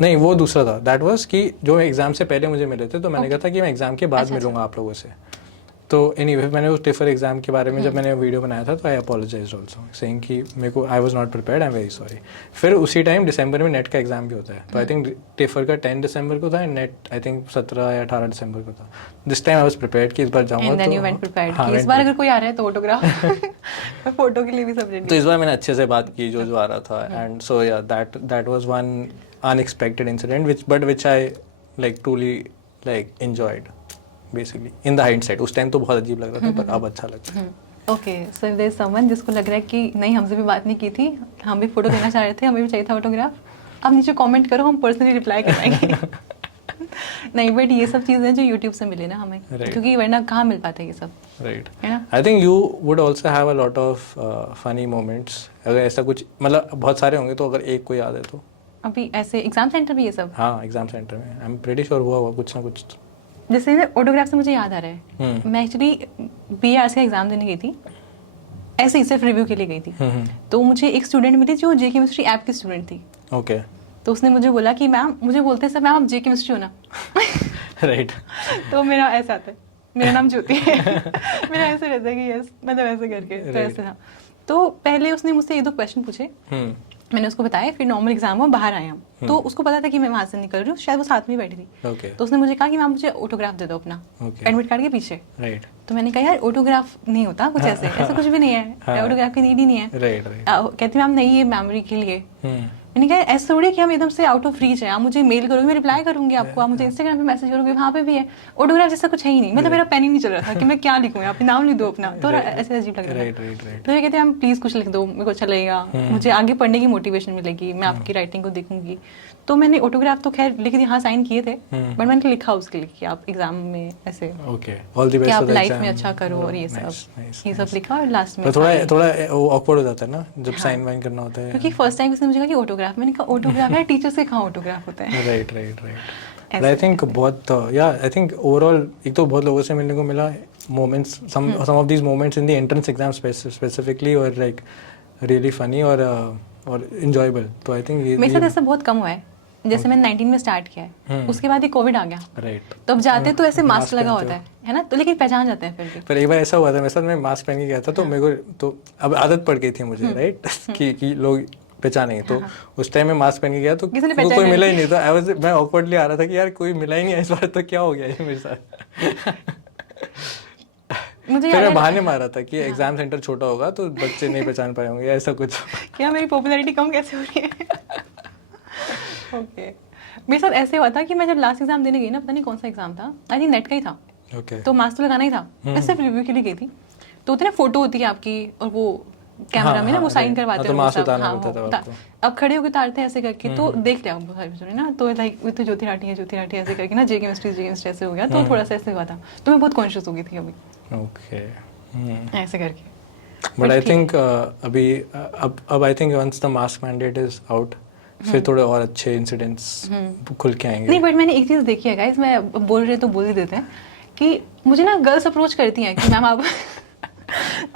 नहीं वो दूसरा था. दैट वाज कि जो एग्जाम से पहले मुझे मिले थे, तो मैंने कहा था कि मैं एग्जाम के बाद मिलूंगा आप लोगों से. तो एनीवे मैंने उस टिफर एग्जाम के बारे में जब मैंने वीडियो बनाया था, तो आई अपोलोजाइज ऑल्सो सेइंग कि मेरे को आई was not prepared, I am very sorry. फिर उसी टाइम दिसंबर में नेट का एग्जाम भी होता है. तो आई थिंक टिफर का 10 दिसंबर को था एंड नेट आई थिंक 17 या 18 दिसंबर को था. This time I was prepared कि इस बार जाऊंगा. And then you went prepared कि इस बार अगर कोई आ रहा है तो ऑटोग्राफ फोटो के लिए भी सब रेडी. तो इस बार मैंने अच्छे से बात की जो आ रहा था. एंड सो या that was one unexpected incident which I like truly like enjoyed basically in the hindsight. उस टाइम तो बहुत अजीब लग रहा था, पर अब अच्छा लगता है. Okay so if there is someone जिसको लग रहा है कि नहीं हमसे भी बात नहीं की थी, हम भी फोटो देना चाह रहे थे, हमें भी चाहिए था ऑटोग्राफ, आप नीचे कमेंट करो, हम पर्सनली रिप्लाई कराएंगे. नहीं बट ये सब चीज़ें जो यूट्यूब से मिले ना हमें, क्योंकि वरना कहाँ मिल पाता है ये सब. राइट. है ना. आई think you would also have a lot of funny moments. अगर ऐसा कुछ मतलब बहुत सारे होंगे, तो अगर एक कोई याद है तो. अभी ऐसे एग्जाम सेंटर भी ये सब. हाँ एग्जाम सेंटर में आई एम प्रीटी श्योर हुआ कुछ ना कुछ. जैसे ऑटोग्राफ से मुझे याद आ रहा है, मैं एक्चुअली BARC का एग्जाम देने गई थी, ऐसे ही सिर्फ रिव्यू के लिए गई थी. तो मुझे एक स्टूडेंट मिली जो जे केमिस्ट्री ऐप की स्टूडेंट थी. ओके. तो उसने मुझे बोला कि मैम, मुझे बोलते सर मैम आप जे केमिस्ट्री हो ना. राइट. तो मेरा ऐसा आता है, मेरा नाम ज्योति है. मेरा ऐसे रहता है कि यस, मतलब ऐसे करके. तो ऐसे था. तो पहले उसने मुझसे 1-2 क्वेश्चन पूछे, मैंने उसको बताया, फिर नॉर्मल एग्जाम हुआ, बाहर आया हम. तो उसको पता था कि मैं वहाँ से निकल रही हूँ, शायद वो साथ में बैठी थी. तो उसने मुझे कहा कि मैम मुझे ऑटोग्राफ दे दो अपना, एडमिट कार्ड के पीछे. तो मैंने कहा यार ऑटोग्राफ नहीं होता कुछ ऐसे, ऐसा कुछ भी नहीं है, ऑटोग्राफ की नीड ही नहीं है. कहती मैम नहीं, ये मेमोरी के लिए. मैंने कहा ऐसा थोड़ी कि हम एकदम से आउट ऑफ रीच है, आप मुझे मेल करोगे, मैं रिप्लाई करूंगी आपको, आप मुझे इंस्टाग्राम पे मैसेज करोगे, वहाँ पे भी है. ऑटोग्राफ जैसा कुछ है ही नहीं. मतलब मेरा पेन ही नहीं चल रहा था कि मैं क्या लिखूँ, आप नाम लिख दो अपना. तो ऐसे अजीब लग रहा था. तो ये कहते हैं हम प्लीज कुछ लिख दो, मेरे को अच्छा लगेगा, मुझे आगे पढ़ने की मोटिवेशन मिलेगी, मैं आपकी राइटिंग को देखूंगी. तो मैंने ऑटोग्राफ तो खैर लिख दिया, हाँ साइन किए थे, बट मैंने लिखा उसके लिए कि आप एग्जाम में ऐसे कि आप लाइफ में अच्छा करो और ये सब लिखा. और लास्ट में थोड़ा ऑकवर्ड हो जाता है ना जब साइन वाइन करना होता है, क्योंकि फर्स्ट टाइम उसने मुझे कहा कि ऑटोग्राफ. मैंने कहा ऑटोग्राफ है, टीचर से कहाँ ऑटोग्राफ होता है. राइट. आई थिंक बहुत आई थिंक ओवरऑल एक तो बहुत लोगों से मिलने को मिला, moments some of these moments in the entrance exam specifically और लाइक रियली फनी और एंजॉयबल. तो आई थिंक मेरे साथ ऐसा बहुत कम हुआ है. जैसे मैंने 19 में स्टार्ट किया है, उसके बाद ही कोविड आ गया. राइट. तो अब जाते तो ऐसे मास्क लगा होता है ना, तो लेकिन पहचान जाते हैं फिर भी. पर एक बार ऐसा हुआ था मेरे साथ, मैं मास्क पहन के गया था, तो मेरे को तो अब आदत पड़ गई थी मुझे, राइट, कि लोग पहचानेंगे. तो उस टाइम में मास्क पहन के गया तो कोई मिला ही नहीं था. मैं ऑकवर्डली आ रहा था कि यार कोई मिला ही नहीं इस बार, तो क्या हो गया ये मेरे साथ. मुझे फिर मैं बहाने मार रहा था कि एग्जाम सेंटर छोटा होगा तो बच्चे नहीं पहचान पाए होंगे, ऐसा कुछ. क्या मेरी पॉपुलैरिटी कम कैसे हो रही है. ओके. मेरे साथ ऐसे हुआ था कि मैं जब लास्ट एग्जाम देने गई ना, पता नहीं कौन सा एग्जाम था, आई थिंक नेट का ही था. तो मास्क तो लगाना ही था. मैं सिर्फ रिव्यू के लिए गई थी. तो उतने फोटो होती है आपकी, और वो कैमरा में ना वो साइन करवाते हैं. अब खड़े होकर उतारते हैं ऐसे करके. तो देख लिया ना, तो लाइक तो ज्योति राठी है ऐसे करके ना, जे केमिस्ट्री ऐसे हो गया. तो थोड़ा सा ऐसे हुआ था. तो मैं बहुत कॉन्शियस हो गई थी अभी. ओके. ऐसे करके. बट आई थिंक अभी अब I think once the mask mandate is out, फिर थोड़े और अच्छे इंसिडेंट्स खुल के आएंगे। नहीं बट मैंने एक चीज़ देखी है गाइस, मैं बोल रहे तो बोल ही देते हैं कि मुझे ना गर्ल्स अप्रोच करती हैं कि मैम आप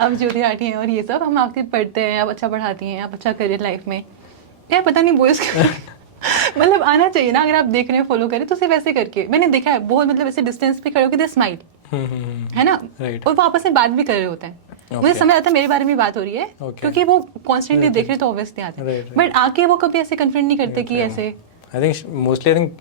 आप ज्योति राठी हैं और ये सब, हम आपसे पढ़ते हैं, आप अच्छा पढ़ाती हैं, आप अच्छा करियर लाइफ में। यार पता नहीं बॉयज मतलब आना चाहिए ना, अगर आप देख रहे हैं फॉलो करें तो सिर्फ ऐसे करके। मैंने देखा है बहुत, मतलब ऐसे डिस्टेंस पे खड़े होकर दे स्माइल, है ना, और वो आपस में बात भी कर रहे होते हैं। मुझे समझ आता है मेरे बारे में बात हो रही है क्योंकि वो कॉन्स्टेंटली देख रहे तो ऑब्वियसली आते हैं, बट आके वो कभी ऐसे कन्फ्रंट नहीं करते कि ऐसे। I think mostly I think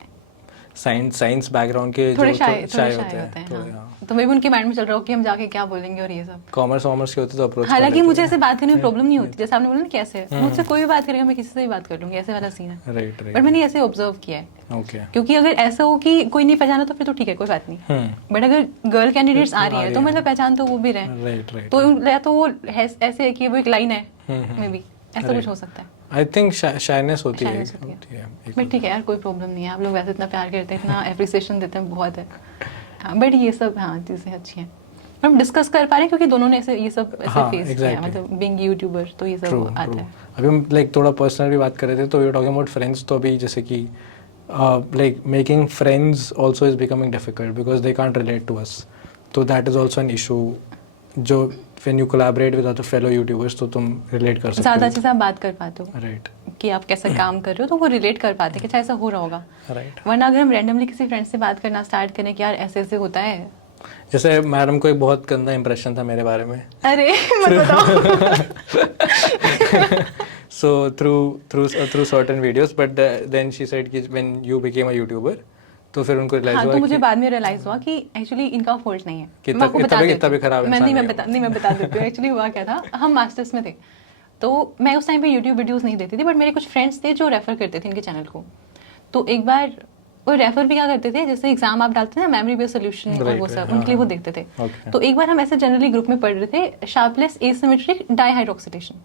science background के थोड़े जो शाय होते हैं हाँ। तो मे भी उनके माइंड में चल रहा हो कि हम जाके क्या बोलेंगे और ये सब। कॉमर्स के होते तो अप्रोच। हालांकि मुझे ऐसे बात करने में प्रॉब्लम नहीं होती, जैसे आपने बोला ना कैसे मुझसे कोई भी बात करेगा मैं किसी से भी बात कर लूंगी, ऐसे वाला सीन है। राइट बट मैंने ऐसे ऑब्जर्व किया है ओके। क्योंकि अगर ऐसा हो कि कोई नहीं पहचाना तो फिर तो ठीक है कोई बात नहीं, बट अगर गर्ल कैंडिडेट्स आ रही है तो मतलब पहचान तो वो भी रहे। राइट तो या तो वो ऐसे है कि वो एक लाइन है, मे बी ऐसा कुछ हो सकता है। आई थिंक शाइनेस होती है। बट ठीक है यार, कोई प्रॉब्लम नहीं है, आप लोग वैसे इतना प्यार करते हैं, इतना एप्रिसिएशन देते हैं, बहुत है। हाँ बट ये सब हाँ चीज़ें अच्छी हैं, हम डिस्कस कर पा रहे हैं क्योंकि दोनों ने ऐसे ये सब ऐसे फेस किया है, मतलब बीइंग यूट्यूबर तो ये सब आता है। अभी हम लाइक थोड़ा पर्सनल भी बात कर रहे थे, तो we were talking about friends. तो अभी जैसे कि like making friends also is becoming difficult because they can't relate to us, तो that is also an issue. जो when you collaborate with other fellow YouTubers तो तुम रिलेट कर सकते हो, ज़्यादा अच्छे से आप बात कर पाते हो, राइट, कि आप कैसा काम कर रहे हो, तो वो रिलेट कर पाते हैं कि अच्छा ऐसा हो रहा होगा, राइट। वरना अगर हम रैंडमली किसी फ्रेंड से बात करना स्टार्ट करें कि यार ऐसे ऐसे होता है। जैसे मैडम को एक बहुत गंदा इंप्रेशन था मेरे बारे में, अरे मत बताओ। so through certain videos, but then she said कि when you became a YouTuber तो फिर उनको रियलाइज हुआ, तो मुझे बाद में रियलाइज हुआ कि एक्चुअली इनका फॉल्ट नहीं है, कि मैं आपको बता देती इतना भी खराब हूँ। मैं बता देती हूँ एक्चुअली हुआ क्या था। हम मास्टर्स में थे, तो मैं उस टाइम पे यूट्यूब वीडियोस नहीं देती थी, बट मेरे कुछ फ्रेंड्स थे जो रेफर करते थे इनके चैनल को। तो एक बार वो रेफर भी क्या करते थे, जैसे एग्जाम आप डालते थे ना, मेमोरी बेस्ड सोल्यूशन और वो सब, उनके लिए वो देखते थे। तो एक बार हम ऐसे जनरली ग्रुप में पढ़ रहे थे शार्पलेस एसिमेट्रिक डाइहाइड्रोक्सिलेशन।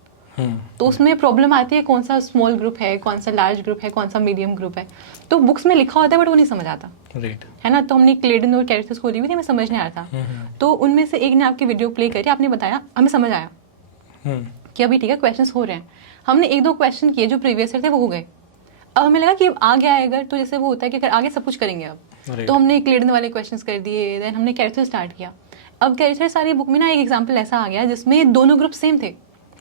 तो उसमें प्रॉब्लम आती है कौन सा स्मॉल ग्रुप है, कौन सा लार्ज ग्रुप है, कौन सा मीडियम ग्रुप है। तो बुक्स में लिखा होता है बट वो नहीं समझ आता, है ना। तो हमने क्लेडन और कैरेक्टर्स खोली हुई थी, हमें समझ नहीं आ रहा था। तो उनमें से एक ने आपकी वीडियो प्ले करी, आपने बताया, हमें समझ आया कि अभी ठीक है क्वेश्चंस हो रहे हैं। हमने एक दो क्वेश्चन किए जो प्रीवियस ईयर थे, वो हो गए। अब हमें लगा कि आ गया है अगर, तो जैसे वो होता है कि अगर आगे सब कुछ करेंगे अब, तो हमने क्लेडन वाले क्वेश्चंस कर दिए, देन हमने कैरेक्टर स्टार्ट किया। अब कैरेक्टर सारी बुक में ना एक एग्जाम्पल ऐसा आ गया जिसमें दोनों ग्रुप सेम थे।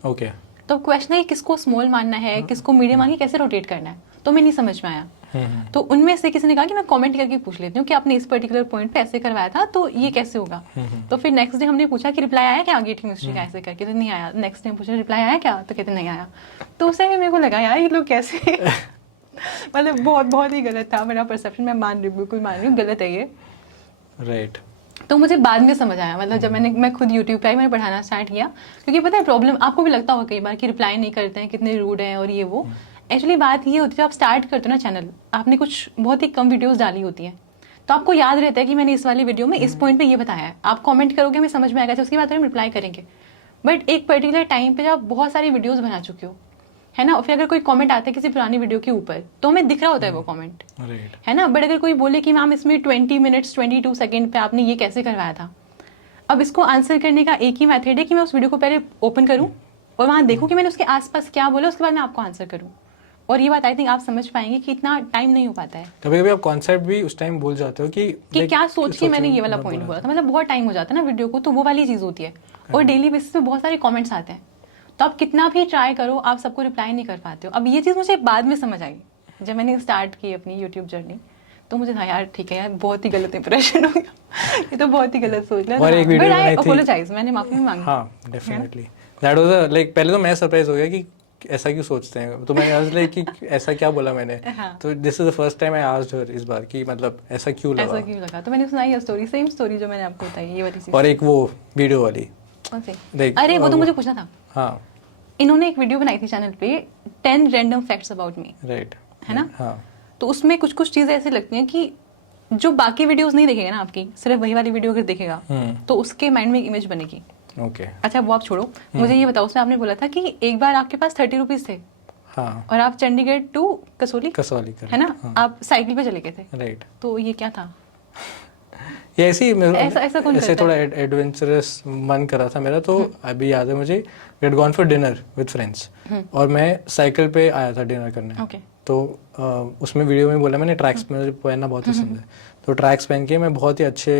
ओके। तो क्वेश्चन है कि किसको स्मॉल मानना है, किसको मीडियम मानना है, कैसे रोटेट करना है, तो मैं नहीं समझ में आया। तो उनमें से किसी ने कहा कि मैं कमेंट करके पूछ लेती हूँ कि आपने इस पर्टिकुलर पॉइंट पे ऐसे करवाया था, तो ये कैसे होगा। तो फिर नेक्स्ट डे हमने पूछा कि रिप्लाई आया क्या गेट केमिस्ट्री का ऐसे करके, तो नहीं आया। नेक्स्ट डे पूछा रिप्लाई आया क्या, तो कहते नहीं आया। तो उस टाइम मेरे को लगा यार ये लोग कैसे मतलब बहुत ही गलत था मेरा परसेप्शन। मैं बिल्कुल मान रही हूँ गलत है ये, राइट। तो मुझे बाद में समझ आया, मतलब जब मैं खुद यूट्यूब पे आई, मैंने पढ़ाना स्टार्ट किया। क्योंकि पता है प्रॉब्लम आपको भी लगता होगा कई बार कि रिप्लाई नहीं करते हैं, कितने रूड हैं और ये वो। एक्चुअली बात ये होती है, जब आप स्टार्ट करते हो ना चैनल, आपने कुछ बहुत ही कम वीडियोस डाली होती हैं, तो आपको याद रहता है कि मैंने इस वाली वीडियो में इस पॉइंट पे ये बताया है। आप कमेंट करोगे, हमें समझ में आएगा, उसके बाद हम रिप्लाई करेंगे। बट एक पर्टिकुलर टाइम पे जब आप बहुत सारी वीडियोस बना चुके हो, है ना, और फिर अगर कोई कमेंट आता है किसी पुरानी वीडियो के ऊपर, तो हमें दिख रहा होता है वो कमेंट, है ना। बट अगर कोई बोले कि मैम इसमें 20 मिनट्स 22 सेकेंड पे आपने ये कैसे करवाया था, अब इसको आंसर करने का एक ही मेथड है कि मैं उस वीडियो को पहले ओपन करूं और वहां देखूं कि मैंने उसके आसपास क्या बोला, उसके बाद मैं आपको आंसर करूं। और ये बात आई थिंक आप समझ पाएंगे कि इतना टाइम नहीं हो पाता है। कभी कभी आप कॉन्सेप्ट भी उस टाइम भूल जाते हो कि क्या सोच के मैंने ये वाला पॉइंट बोला था, मतलब बहुत टाइम हो जाता है ना वीडियो को, तो वो वाली चीज़ होती है। और डेली बेसिस पे बहुत सारे कॉमेंट्स आते हैं, तो आप कितना भी ट्राई करो आप सबको रिप्लाई नहीं कर पाते हो। अब ये चीज़ मुझे बाद में समझ आई जब मैंने स्टार्ट की अपनी यूट्यूब जर्नी, तो मुझे था यार ठीक है यार बहुत ही गलत इंप्रेशन हो गया, ये तो बहुत ही गलत सोच लिया। और एक वीडियो बनाई थी, अपोलोजाइज, मैंने माफी भी मांगी। हाँ डेफिनेटली दैट वाज लाइक, पहले तो मैं सरप्राइज हो गया कि ऐसा क्यों सोचते हैं, तो मैंने आज लाइक कि ऐसा क्या बोला मैंने। तो this is the first time I asked her इस बार कि मतलब ऐसा क्यों लगा, तो मैंने सुनाई स्टोरी, सेम स्टोरी जो मैंने आपको बताई, ये वाली चीज। और एक वो वीडियो वाली, अरे वो तो मुझे पूछना था। हाँ, इन्होंने एक वीडियो बनाई थी चैनल पे 10 random facts about me, right, है ना। हाँ, तो उसमें कुछ कुछ चीजें ऐसी लगती हैं कि जो बाकी वीडियोस नहीं देखेगा ना आपकी, सिर्फ वही वाली वीडियो अगर देखेगा तो उसके माइंड में एक इमेज बनेगी। ओके, अच्छा वो आप छोड़ो, मुझे ये बताओ, उसमें आपने बोला था कि एक बार आपके पास 30 रुपीज थे, हाँ, और आप चंडीगढ़ टू कसौली कसौली है ना, आप साइकिल पे चले गए थे, राइट। तो ये क्या था? ये ऐसे ही ऐसा कौन ऐसे करता थोड़ा एडवेंचरस मन कर रहा था मेरा, तो अभी याद है मुझे, we had gone for dinner with friends, और मैं साइकिल पे आया था डिनर करने। ओके तो उसमें वीडियो में बोला मैंने ट्रैक्स मुझे पहनना बहुत पसंद है, तो ट्रैक्स पहन के मैं बहुत ही अच्छे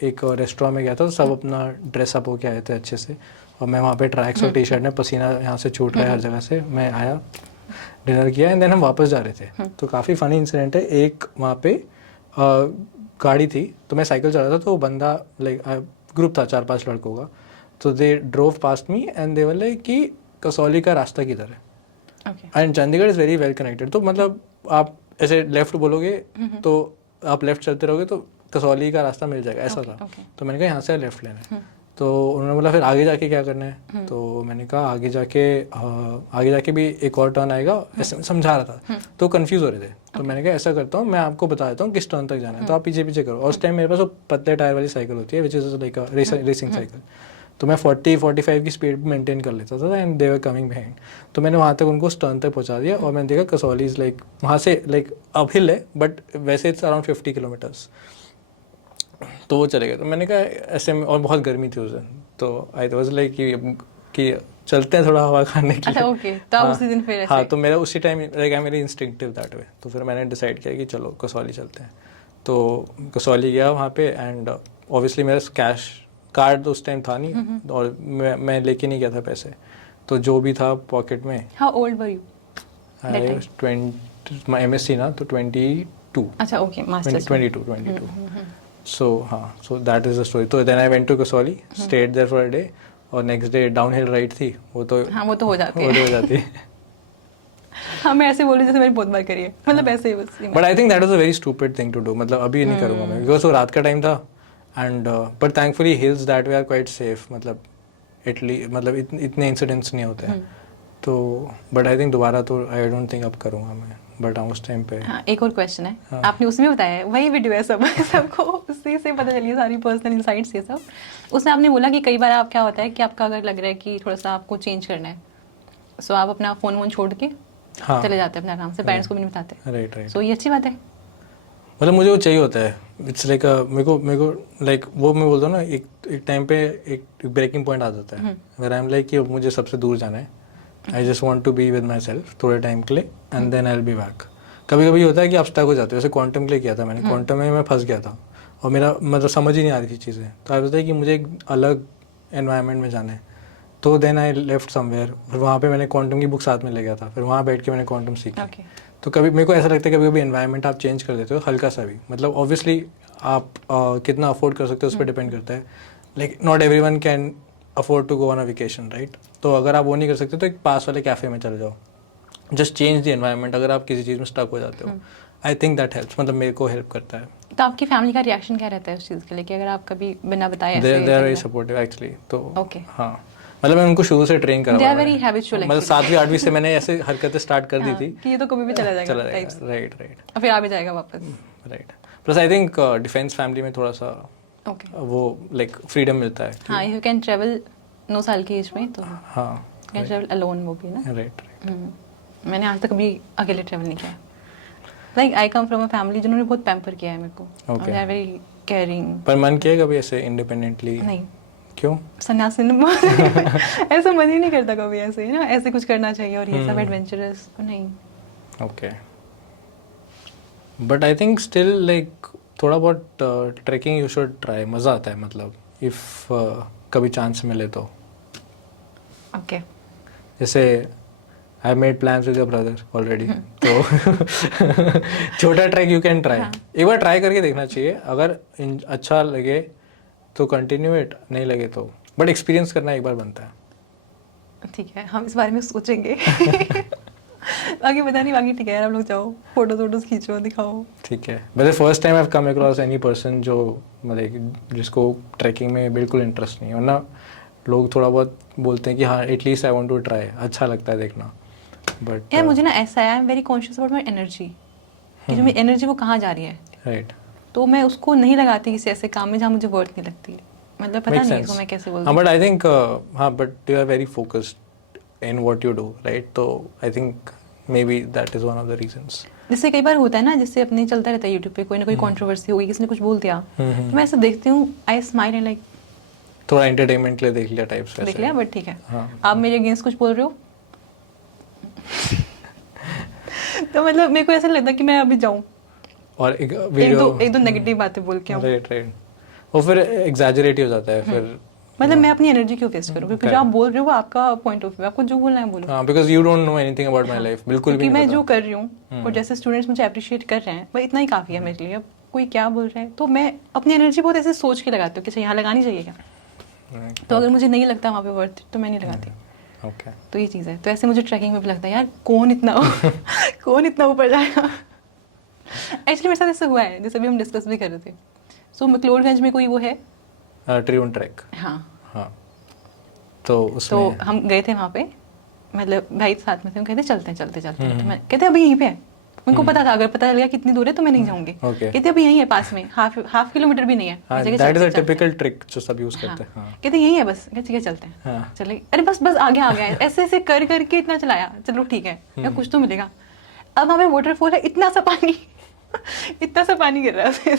एक रेस्टोरेंट में गया था, तो सब अपना ड्रेसअप होके आए थे अच्छे से, और मैं वहाँ पे ट्रैक्स और टी शर्ट में पसीना यहाँ से छूट रहा है हर जगह से, मैं आया, डिनर किया, एंड देन हम वापस जा रहे थे। तो काफ़ी फ़नी इंसिडेंट है। एक वहाँ पे गाड़ी थी, तो मैं साइकिल चला रहा था, तो वो बंदा लाइक ग्रुप था 4-5 लड़कों का, तो they drove past me and they were like कि कसौली का रास्ता किधर है, okay and Chandigarh is very well connected, तो मतलब आप ऐसे लेफ्ट बोलोगे तो आप लेफ्ट चलते रहोगे तो कसौली का रास्ता मिल जाएगा, ऐसा था। तो मैंने कहा यहाँ से लेफ्ट लेना है, तो उन्होंने बोला फिर आगे जाके क्या करना है, तो मैंने कहा आगे जाके भी एक और टर्न आएगा, ऐसे समझा रहा था, तो कंफ्यूज हो रहे थे, तो मैंने कहा ऐसा करता हूँ, मैं आपको बता देता हूँ किस टर्न तक जाना है, तो आप पीछे पीछे करो, और उस टाइम मेरे पास वो पतले टायर वाली साइकिल होती है which is like racing cycle, तो मैं 40-45 की स्पीड मेंटेन कर लेता था, and they were coming behind, तो मैंने वहाँ तक उनको उस टर्न तक पहुँचा दिया, और मैंने देखा कसौली इज़ लाइक वहाँ से लाइक अप हिल है, बट वैसे इट्स अराउंड 50 किलोमीटर्स, तो वो चले गए। तो मैंने कहा ऐसे में, और बहुत गर्मी थी उस दिन, तो आई वाज लाइक कि चलते हैं थोड़ा हवा खाने के लिए। ओके, तो आप उसी दिन फिर हाँ, तो मेरा उसी टाइम लाइक आई मेरी इंस्टिंक्टिव दैट वे, तो फिर मैंने डिसाइड किया कि चलो कसौली चलते हैं, तो कसौली गया वहाँ पे, एंड ऑब्वियसली मेरा कैश कार्ड तो उस टाइम था नहीं, और मैं लेके नहीं गया था पैसे, तो जो भी था पॉकेट में। How old were you? I was 20, my MSc ना, तो 22। अच्छा, ओके, मास्टर्स 22। So हाँ, so that is the story. तो then I went to Kasoli, stayed there for a day, और next day downhill ride थी, वो तो हो जाती वो है। तो हो जाती है। हाँ, मैं ऐसे बोल रही जैसे मैंने बहुत बार करी है, मतलब ऐसे ही बस। But I think that was a very stupid thing to do. मतलब अभी नहीं करूँगा मैं, because वो रात का टाइम था, and but thankfully hills that way are quite safe. मतलब मतलब इतने इंसिडेंट्स नहीं होते हैं, तो बट आई थिंक दोबारा तो आई डोंट थिंक अब करूँगा मैं, बट हाँ उस टाइम पे। हाँ, एक और क्वेश्चन है। हाँ। आपने उसमें बताया है, वही वीडियो है सब सबको उसी से पता चली है सारी पर्सनल इनसाइट्स ये सब। उसमें आपने बोला कि कई बार आप क्या होता है कि आपका अगर लग रहा है कि थोड़ा सा आपको चेंज करना है, सो आप अपना फ़ोन वोन छोड़ के चले जाते हैं अपने आराम से, पेरेंट्स को भी नहीं बताते। राइट। सो ये अच्छी बात है। मतलब मुझे वो चाहिए होता है, इट्स लाइक मेरे को लाइक वो मैं बोलता हूँ ना, एक टाइम पे एक ब्रेकिंग पॉइंट आ जाता है, अगर आई एम लाइक कि मुझे सबसे दूर जाना है, I just want to be with myself थोड़े टाइम के लिए, and then I will be back. कभी कभी होता है कि आप स्टक हो जाते हो, जैसे क्वांटम के लिए किया था मैंने, क्वांटम में मैं फंस गया था, और मेरा मतलब समझ ही नहीं आ रही थी चीज़ें, तो आई बताया कि मुझे एक अलग एनवायरनमेंट में जाना है, तो देन आई लेफ्ट समवेयर, फिर वहाँ पे मैंने क्वांटम की बुक साथ में ले गया था, फिर वहाँ बैठ के मैंने क्वांटम सीखी। तो कभी मेरे को ऐसा लगता है कभी कभी एनवायरनमेंट आप चेंज कर देते हो हल्का सा भी, मतलब ऑब्वियसली आप कितना अफोर्ड कर सकते हो उस पर डिपेंड करता है, like not everyone can afford to go on a vacation, right. तो अगर आप वो नहीं कर सकते तो एक पास वाले कैफ़े में चले जाओ, जस्ट चेंज द एनवायरनमेंट, अगर आप किसी चीज़ में स्टक हो जाते हो। आई थिंक दैट हेल्प्स, मतलब मेरे को हेल्प करता है। तो आपकी फैमिली का रिएक्शन क्या रहता है उस चीज़ के लिए कि अगर आप कभी बिना बताए ऐसे? They are very supportive actually, तो ओके, हाँ, मतलब मैं उनको शुरू से ट्रेन करा, दे आर वेरी हैबिचुअल, मतलब 7वीं-8वीं से मैंने ऐसे हरकतें स्टार्ट कर दी थी कि ये तो कभी भी चला जाएगा, राइट, और फिर आ भी जाएगा वापस, right. Plus I think defence family में थोड़ा सा वो लाइक फ्रीडम मिलता है। हाँ, यू कैन ट्रेवल 9 साल की एज में, तो हाँ, यू कैन ट्रेवल अलोन, वो भी ना, राइट। मैंने आज तक कभी अकेले ट्रेवल नहीं किया। Like I come from a family जिन्होंने बहुत पैम्पर किया है मेरे को, दे आर वेरी केयरिंग। पर मन किया कभी ऐसे इंडिपेंडेंटली? नहीं। क्यों? सन्यासी ऐसा मन ही नहीं करता कभी ऐसे ना, ऐसे कुछ करना चाहिए और ये सब एडवेंचरस नहीं। Okay, but I think still like थोड़ा बहुत ट्रैकिंग यू शुड ट्राई, मज़ा आता है, मतलब इफ़ कभी चांस मिले तो। ओके, जैसे I made plans with your brother already, तो छोटा ट्रैक यू कैन ट्राई, एक बार ट्राई करके देखना चाहिए, अगर अच्छा लगे तो कंटिन्यू इट, नहीं लगे तो, बट एक्सपीरियंस करना एक बार बनता है। ठीक है, हम इस बारे में सोचेंगे। बाकी पता नहीं, बाकी ठीक है यार, आप लोग जाओ, फोटोज खींचो, दिखाओ। ठीक है, वैसे first time I have come across any person जो मतलब जिसको ट्रैकिंग में बिल्कुल इंटरेस्ट नहीं है, वरना लोग थोड़ा बहुत बोलते हैं कि हाँ at least I want to try, अच्छा लगता है देखना, बट यार मुझे ना ऐसा है, I am very conscious about my energy, कि जो मेरी एनर्जी वो कहाँ जा रही है, राइट, तो मैं उसको नहीं लगाती किसी ऐसे काम में जहाँ मुझे वर्थ नहीं लगती, मतलब पता नहीं इसको मैं कैसे बोलूँ। बट आई थिंक हाँ, but you are very focused in what you do, right, तो I think maybe that is one of the reasons. जैसे कई बार होता है ना, जैसे अपने चलता रहता है यूट्यूब पे, कोई ना कोई कंट्रोवर्सी होगी, किसी ने कुछ बोल दिया, तो मैं ऐसे देखती हूँ, आई स्माइल एंड लाइक थोड़ा एंटरटेनमेंट के लिए देख लिया टाइप्स वैसे. देख लिया, बट ठीक है. हाँ. आप मेरे अगेंस्ट कुछ बोल रहे हो तो मतलब मेरे को ऐसा लगता है कि मैं अभी जाऊँ और एक वीडियो एक दो नेगेटिव बातें बोल के आऊँ. राइट. वो फिर एग्जैजरेट ही हो जाता है फिर. मतलब मैं अपनी एनर्जी क्यों वेस्ट करूँ, क्योंकि जो आप बोल रहे हो वो आपका पॉइंट ऑफ व्यू, आपको जो बोलना है बोलो. हाँ, because you don't know anything about my life. बिल्कुल भी क्योंकि नहीं मैं जो पता. कर रही हूँ और जैसे स्टूडेंट्स मुझे अप्रिशिएट कर रहे हैं, वह इतना ही काफ़ी है मेरे लिए. अब कोई क्या बोल रहा है, तो मैं अपनी एनर्जी बहुत ऐसे सोच के लगाती हूँ कि अच्छा यहाँ लगानी चाहिए क्या. तो अगर मुझे नहीं लगता वहाँ पे वर्थ, तो मैं नहीं लगाती. ओके. तो ये चीज़ है. तो ऐसे मुझे ट्रैकिंग में भी लगता है यार कौन इतना ऊपर जाएगा. एक्चुअली मेरे साथ ऐसा हुआ है, जैसे अभी हम डिस्कस भी कर रहे थे. सो मैक्लोडगंज में कोई वो है ट्रियून ट्रैक. हाँ. तो उसमें तो हम गए थे वहाँ पे, मतलब भाई साथ में थे, हम कहते चलते हैं. तो मैं कहते अभी यहीं पे है. उनको पता था अगर पता लगा कितनी दूर है तो मैं नहीं जाऊंगी. कहते अभी यहीं है पास में, हाफ किलोमीटर भी नहीं है. That is a typical trick जो सब यूज करते हैं. कहते यहीं है बस. ठीक है चलते हैं. चले, अरे बस आगे आ गया. ऐसे ऐसे कर करके इतना चलाया, चलो ठीक है या कुछ तो मिलेगा. अब वहाँ पे वाटरफॉल है, इतना सा पानी गिर रहा है.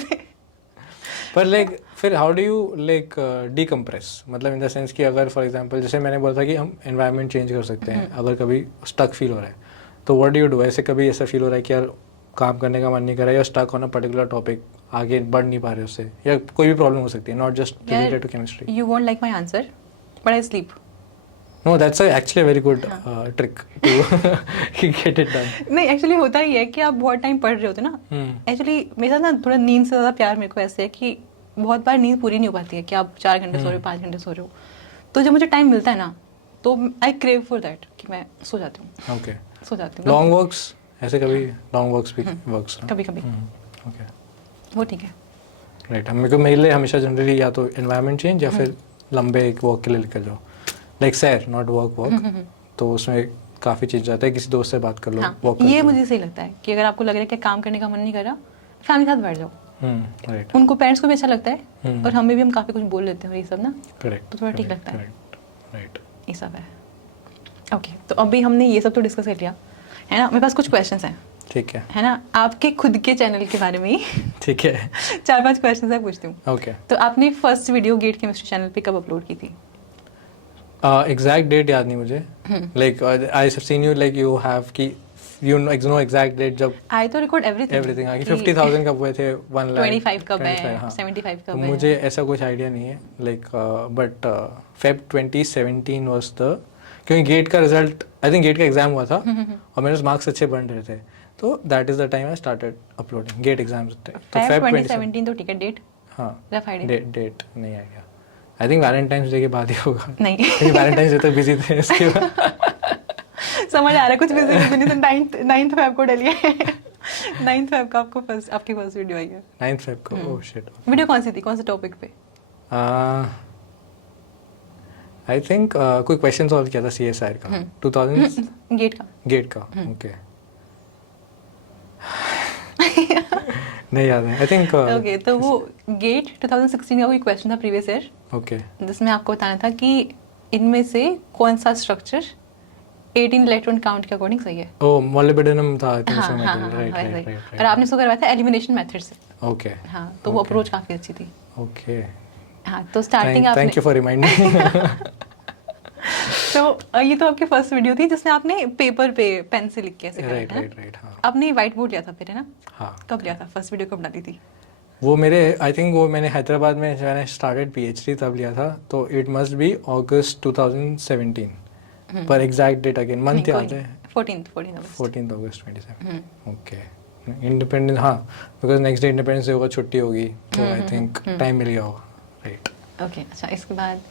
पर लाइक फिर हाउ डू यू लाइक डीकम्प्रेस, मतलब इन द सेंस कि अगर फॉर एग्जांपल जैसे मैंने बोला था कि हम एनवायरनमेंट चेंज कर सकते हैं अगर कभी स्टक फील हो रहा है, तो व्हाट डू यू डू. ऐसे कभी ऐसा फील हो रहा है कि यार काम करने का मन नहीं कर रहा है या stuck on a particular topic, आगे बढ़ नहीं पा रहे उससे, या कोई भी प्रॉब्लम हो सकती है, not just related to chemistry. You won't like my answer but I sleep. No, that's actually a very good trick to get it done. नहीं, एक्चुअली होता ही है कि आप बहुत टाइम पढ़ रहे होते ना. एक्चुअली मेरे साथ ना थोड़ा नींद से ज़्यादा प्यार मेरे को ऐसे है कि बहुत बार नींद पूरी नहीं हो पाती है कि आप 4 घंटे सो रहे हो, 5 घंटे सो रहे हो. तो जब मुझे टाइम मिलता है ना, तो आई क्रेव फॉर दैट कि मैं सो जाती हूँ. ओके. सो जाती हूँ. लॉन्ग वॉक्स ऐसे कभी लॉन्ग वॉक्स भी वर्क्स कभी कभी. ओके. वो ठीक है. राइट. मेरे लिए हमेशा जनरली या तो एनवायरनमेंट चेंज या फिर लंबे एक वॉक के लिए निकल जाओ, लाइक सैर, नॉट वॉक. तो उसमें काफ़ी चीज़ जाता है, किसी दोस्त से बात कर लो. हाँ, ये मुझे सही लगता है कि अगर आपको लग रहा है कि काम करने का मन नहीं कर रहा, फैमिली के साथ बैठ जाओ. राइट. उनको पेरेंट्स को भी अच्छा लगता है और हमें भी, हम काफ़ी कुछ बोल लेते हैं ये सब ना. करेक्ट. तो थोड़ा ठीक लगता है. राइट. ये सब है. ओके, तो अभी हमने ये सब तो डिस्कस कर लिया है ना. मेरे पास कुछ क्वेश्चंस हैं. ठीक है ना, आपके खुद के चैनल के बारे में ही. ठीक है. 4-5 क्वेश्चंस मैं पूछती हूँ. ओके. तो आपने first video GATE chemistry channel पे कब अपलोड की थी? एग्जैक्ट डेट याद नहीं मुझे. Like I have seen you like you have की यू नो एग्जैक्ट डेट जब आई तो रिकॉर्ड एवरीथिंग आगे 50,000 कब हुए थे, 1 लाख 25 कब है, 75 कब है. मुझे ऐसा कुछ आइडिया नहीं है like, but Feb 2017 was the, क्योंकि गेट का रिजल्ट, आई थिंक गेट का एग्जाम हुआ था और मेरे मार्क्स अच्छे बन रहे थे, तो that is the time I started uploading GATE exams थे. तो फेब 2017 तो ठीक है. डेट? हाँ, रफ आइडिया. डेट नहीं idea. I think Valentine's day के बाद ही होगा. नहीं, क्योंकि वैलेंटाइंस डे तक बिजी थे. इसके बाद समझ आ रहा है कुछ बिजी नहीं. 9th फेब को डलिए. 9th फेब का आपकी फर्स्ट वीडियो आई है. 9th फेब को. Oh shit. वीडियो कौन सी थी, कौन से टॉपिक पे? आई थिंक कोई क्वेश्चन सॉल्व किया था CSIR का 2000 गेट का. ओके. नहीं याद है. आई थिंक ओके, तो वो गेट 2016 का कोई क्वेश्चन था प्रीवियस ईयर. ओके. जिसमें आपको बताना था कि इनमें से कौन सा स्ट्रक्चर 18 इलेक्ट्रॉन काउंट के अकॉर्डिंग सही है. ओह, मोलिब्डेनम था आई थिंक. राइट. और आपने इसको करवाया था एलिमिनेशन मेथड से. ओके. हाँ, तो वो अप्रोच काफी अच्छी थी. ओके. हाँ, तो स्टार्टिंग आपने, थैंक यू फॉर रिमाइंडिंग. तो ये तो आपकी फर्स्ट वीडियो थी जिसमें आपने पेपर पे पेन से लिख के ऐसे कराया था. राइट. हाँ. आपने व्हाइट बोर्ड लिया था फिर, है ना? हाँ. कब लिया था फर्स्ट वीडियो, कब डाली थी? वो मेरे आई थिंक वो मैंने हैदराबाद में जब मैंने स्टार्टेड PhD तब लिया था, तो इट मस्ट बी अगस्त 2017. पर एग्जैक्ट डेट अगेन मंथ याद है. 14th अगस्त 27. ओके. इंडिपेंडेंस, हाँ, because next day independence day होगा, छुट्टी होगी, तो आई थिंक टाइम मिल गया होगा. राइट. ओके. अच्छा, इसके बाद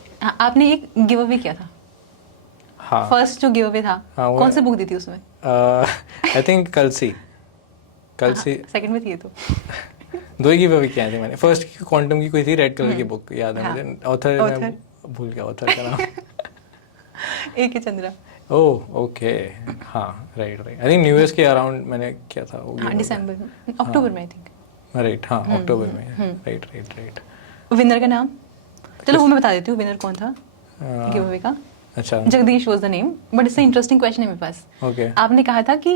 आपने एक गिव अवे किया था. हाँ. फर्स्ट जो गिव अवे था, कौन सी बुक दी थी उसमें? आई थिंक कल सी. सेकंड में थी ये तो. 2 ही गिव अवे किए थे मैंने. फर्स्ट क्वांटम की कोई थी रेड कलर की बुक, याद है मुझे. ऑथर मैं भूल गया ऑथर का नाम. AK चंद्रा. Oh okay. हाँ, right. I think new year के अराउंड मैंने किया था वो. हाँ, दिसंबर में, अक्टूबर में आई थिंक. राइट. हाँ, अक्टूबर में. राइट. विनर का नाम चलो वो मैं बता देती हूँ. विनर कौन था गिव अवे का? अच्छा Jagdish was the name, but इससे इंटरेस्टिंग क्वेश्चन है मेरे पास। ओके आपने कहा था कि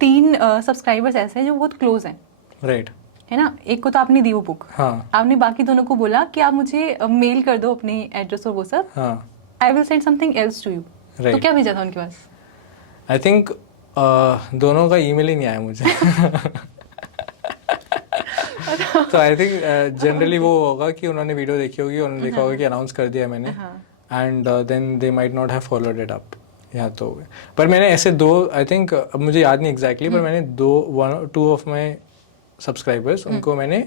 3 सब्सक्राइबर्स ऐसे हैं जो बहुत क्लोज हैं, राइट है ना? एक को तो आपने दी वो बुक, हाँ आपने बाकी दोनों को बोला कि आप मुझे मेल कर दो अपनी एड्रेस और वो सब, हाँ I will send something else to you. तो Right. क्या भेजा था उनके पास? आई थिंक दोनों का ईमेल ही नहीं आया मुझे तो आई थिंक जनरली वो होगा कि उन्होंने वीडियो देखी होगी, उन्होंने देखा होगा कि अनाउंस कर दिया मैंने, and then they might not have followed it up, या तो पर मैंने ऐसे 2 आई थिंक, अब मुझे याद नहीं एग्जैक्टली पर मैंने 2 ऑफ माई सब्सक्राइबर्स उनको मैंने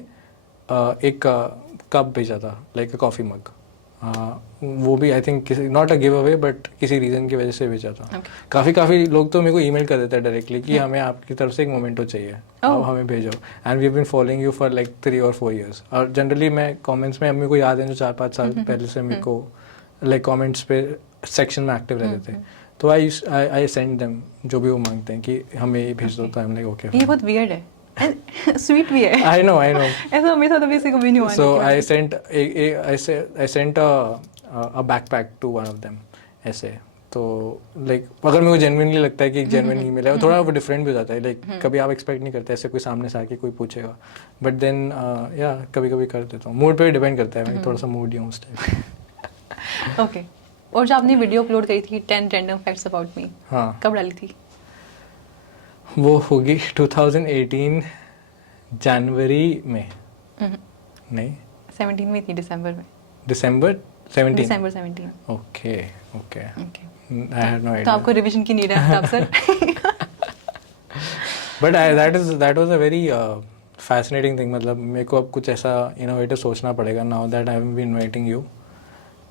एक कप भेजा था, लाइक अ कॉफ़ी मग। वो भी आई थिंक किसी not a give away but किसी रीज़न की वजह से भेजा था। काफ़ी लोग तो मेरे को ईमेल कर देते हैं डायरेक्टली कि हमें आपकी तरफ से एक मोमेंटो चाहिए, आप हमें भेजो, and we have been following you for like 3 or 4 years। और जनरली मैं कमेंट्स में, मेरे को याद है जो 4-5 साल पहले से मेरे को लाइक कमेंट्स पे सेक्शन में एक्टिव रहते थे, तो आई सेंड देम जो भी वो मांगते हैं कि हमें ये भेज दो, तो आई एम लाइक ओके। ये बहुत वियर्ड है, स्वीट भी है। आई नो ऐसा मेरे साथ अभी से कभी नहीं हुआ। So I sent a backpack to one of them ऐसे, तो लाइक अगर मेरे को जेन्युइनली लगता है कि एक जेन्युइन ईमेल है, और थोड़ा वो डिफरेंट भी हो जाता है, लाइक कभी आप एक्सपेक्ट नहीं करते ऐसे कोई सामने से आके कोई पूछेगा, बट देन या कभी कर देता हूँ, मूड पे भी डिपेंड करता है, मैं थोड़ा सा मूड ही हूँ उस टाइम। ओके, और जो आपने वीडियो अपलोड करी थी 10 रैंडम फैक्ट्स अबाउट मी, हाँ कब डाली थी? वो होगी 2018 जनवरी में, नहीं 17 में थी, दिसंबर में। दिसंबर 17। दिसंबर 17। Okay okay, I had no तो आइडिया, आपको रिवीजन की नीड है आप sir. But that was a very fascinating thing. मतलब मेरे को अब कुछ ऐसा इनोवेटिव सोचना पड़ेगा, now that I have been inviting you,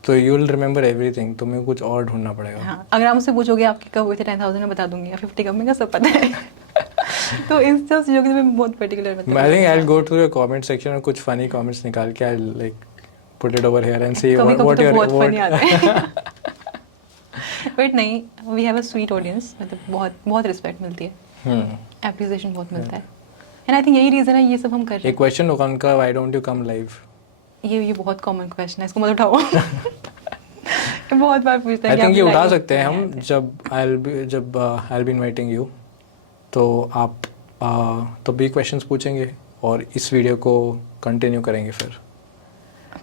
तो यू विल रिमेंबर एवरीथिंग, तो मेरे को कुछ और ढूंढना पड़ेगा। हाँ, अगर आप मुझसे पूछोगे आपके कब हुए थे 10,000 में बता दूंगी, 50 कब में का सब पता है। तो इस चीज़ जो कि मैं बहुत पर्टिकुलर मतलब, I think I will go to the comment section और कुछ फनी कमेंट्स निकाल के I like put it over here and see what your बहुत फनी आते हैं। बट नहीं, we have a sweet audience, मतलब बहुत रिस्पेक्ट मिलती है, एप्रिसिएशन बहुत मिलता है, एंड आई थिंक यही रीज़न है ये सब हम कर रहे एक क्वेश्चन होगा उनका, why don't you come live? ये बहुत कॉमन क्वेश्चन है, इसको मत उठाओ। बहुत बार पूछते हैं। आई थिंक ये उठा सकते हैं हम, जब आई विल बी इनवाइटिंग यू, तो आप तो भी क्वेश्चंस पूछेंगे और इस वीडियो को कंटिन्यू करेंगे फिर।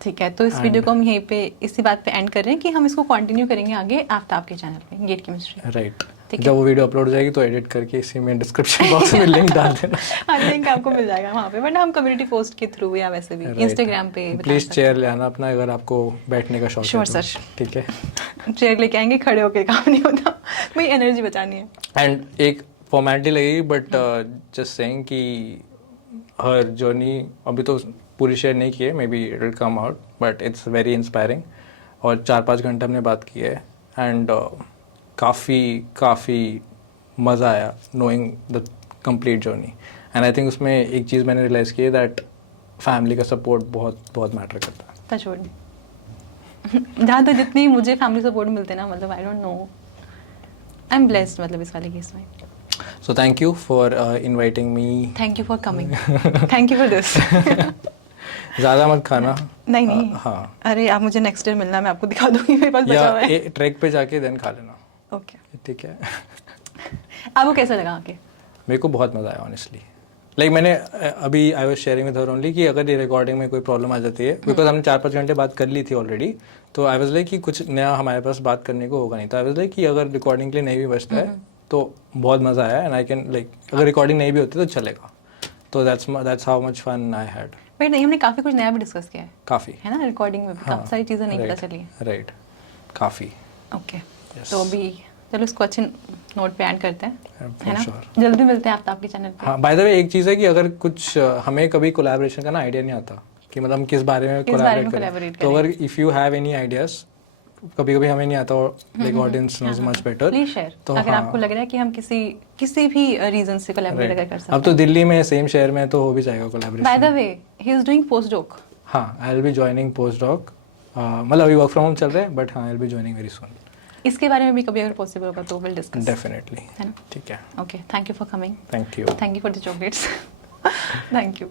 ठीक है, तो इस वीडियो को हम यहीं पे इसी बात पे एंड कर रहे हैं कि हम इसको कंटिन्यू करेंगे आगे आफ्ताब के चैनल पे, गेट केमिस्ट्री। राइट, ठीक है। जब वो वीडियो अपलोड हो जाएगी तो एडिट करके इसी में डिस्क्रिप्शन बॉक्स में लिंक डाल देना। हाँ, लिंक आपको मिल जाएगा वहाँ पे, वरना हम कम्युनिटी पोस्ट के थ्रू या वैसे भी इंस्टाग्राम पे प्लीज चेयर ले आना अपना, अगर आपको बैठने का शौक है। श्योर तो, सर, ठीक है। चेयर लेके आएंगे, खड़े होके काम नहीं होता, भाई एनर्जी बचानी है। एंड एक फॉर्मेलिटी लगेगी, बट जस्ट सेइंग कि हर जर्नी अभी तो पूरी शेयर नहीं की है, may be it will come out, but it's very inspiring, और 4-5 घंटे हमने बात की है, एंड काफ़ी मज़ा आया knowing the complete journey, and I think उसमें एक चीज़ मैंने रियलाइज़ की है, दैट फैमिली का सपोर्ट बहुत मैटर करता है। छोड़ जहाँ तक जितनी मुझे फैमिली सपोर्ट मिलते ना, मतलब आई don't no, I am blessed, मतलब इस वाले केस में। So thank you for inviting me. Thank you for coming. Thank you for this. ज़्यादा मत खाना। नहीं नहीं, हाँ, अरे आप मुझे नेक्स्ट डे मिलना, मैं आपको दिखा दूंगी, मेरे पास बचा हुआ है। या ट्रैक पे जाके देन खा लेना। ओके, ठीक है। आपको कैसा लगा आके? मेरे को बहुत मज़ा आया ऑनेस्टली, लाइक मैंने अभी I was sharing with her only कि अगर ये रिकॉर्डिंग में कोई प्रॉब्लम आ जाती है, बिकॉज हमने 4-5 घंटे बात कर ली थी ऑलरेडी, तो आई वाज लाइक कि कुछ नया हमारे पास बात करने को होगा नहीं, तो आई वाज लाइक कि अगर रिकॉर्डिंग के लिए नहीं भी बचता है तो बहुत मज़ा आया, एंड आई कैन लाइक अगर रिकॉर्डिंग नहीं भी होती तो चलेगा, तो that's how much fun I had. But नहीं, हमने काफ़ी कुछ नया भी डिस्कस किया है, काफ़ी है ना, रिकॉर्डिंग में भी काफ़ी सारी चीज़ें नहीं पता चली हैं। राइट, काफ़ी। ओके, तो अभी चलो इसको अच्छे नोट पे एंड करते हैं, है ना? sure. जल्दी मिलते हैं आफ्ताब के चैनल पे। हाँ, बाय द वे एक चीज़ है कि अगर कुछ हमें कभी कोलैबोरेशन का ना आइडिया नहीं आता कि मतलब हम किस बारे में कोलैबोरेट करें, तो अगर if you have any ideas, कभी कभी हमें नहीं आता, like audience knows much better, please share, तो अगर हाँ, आपको लग रहा है कि हम किसी भी रीजन से कोलैबोरेट अगर कर सकते हैं। अब तो दिल्ली में सेम शहर में तो हो भी जाएगा collaboration. By the way he is doing postdoc. हाँ, I will be joining postdoc, मतलब अभी वर्क फ्रॉम होम चल रहा है, बट हाँ, I will be joining very soon. इसके बारे में भी कभी अगर पॉसिबल होगा तो विल डिस्कस, डेफिनेटली, है ना? ठीक है। Okay, thank you for coming, thank you for the chocolates. Thank you.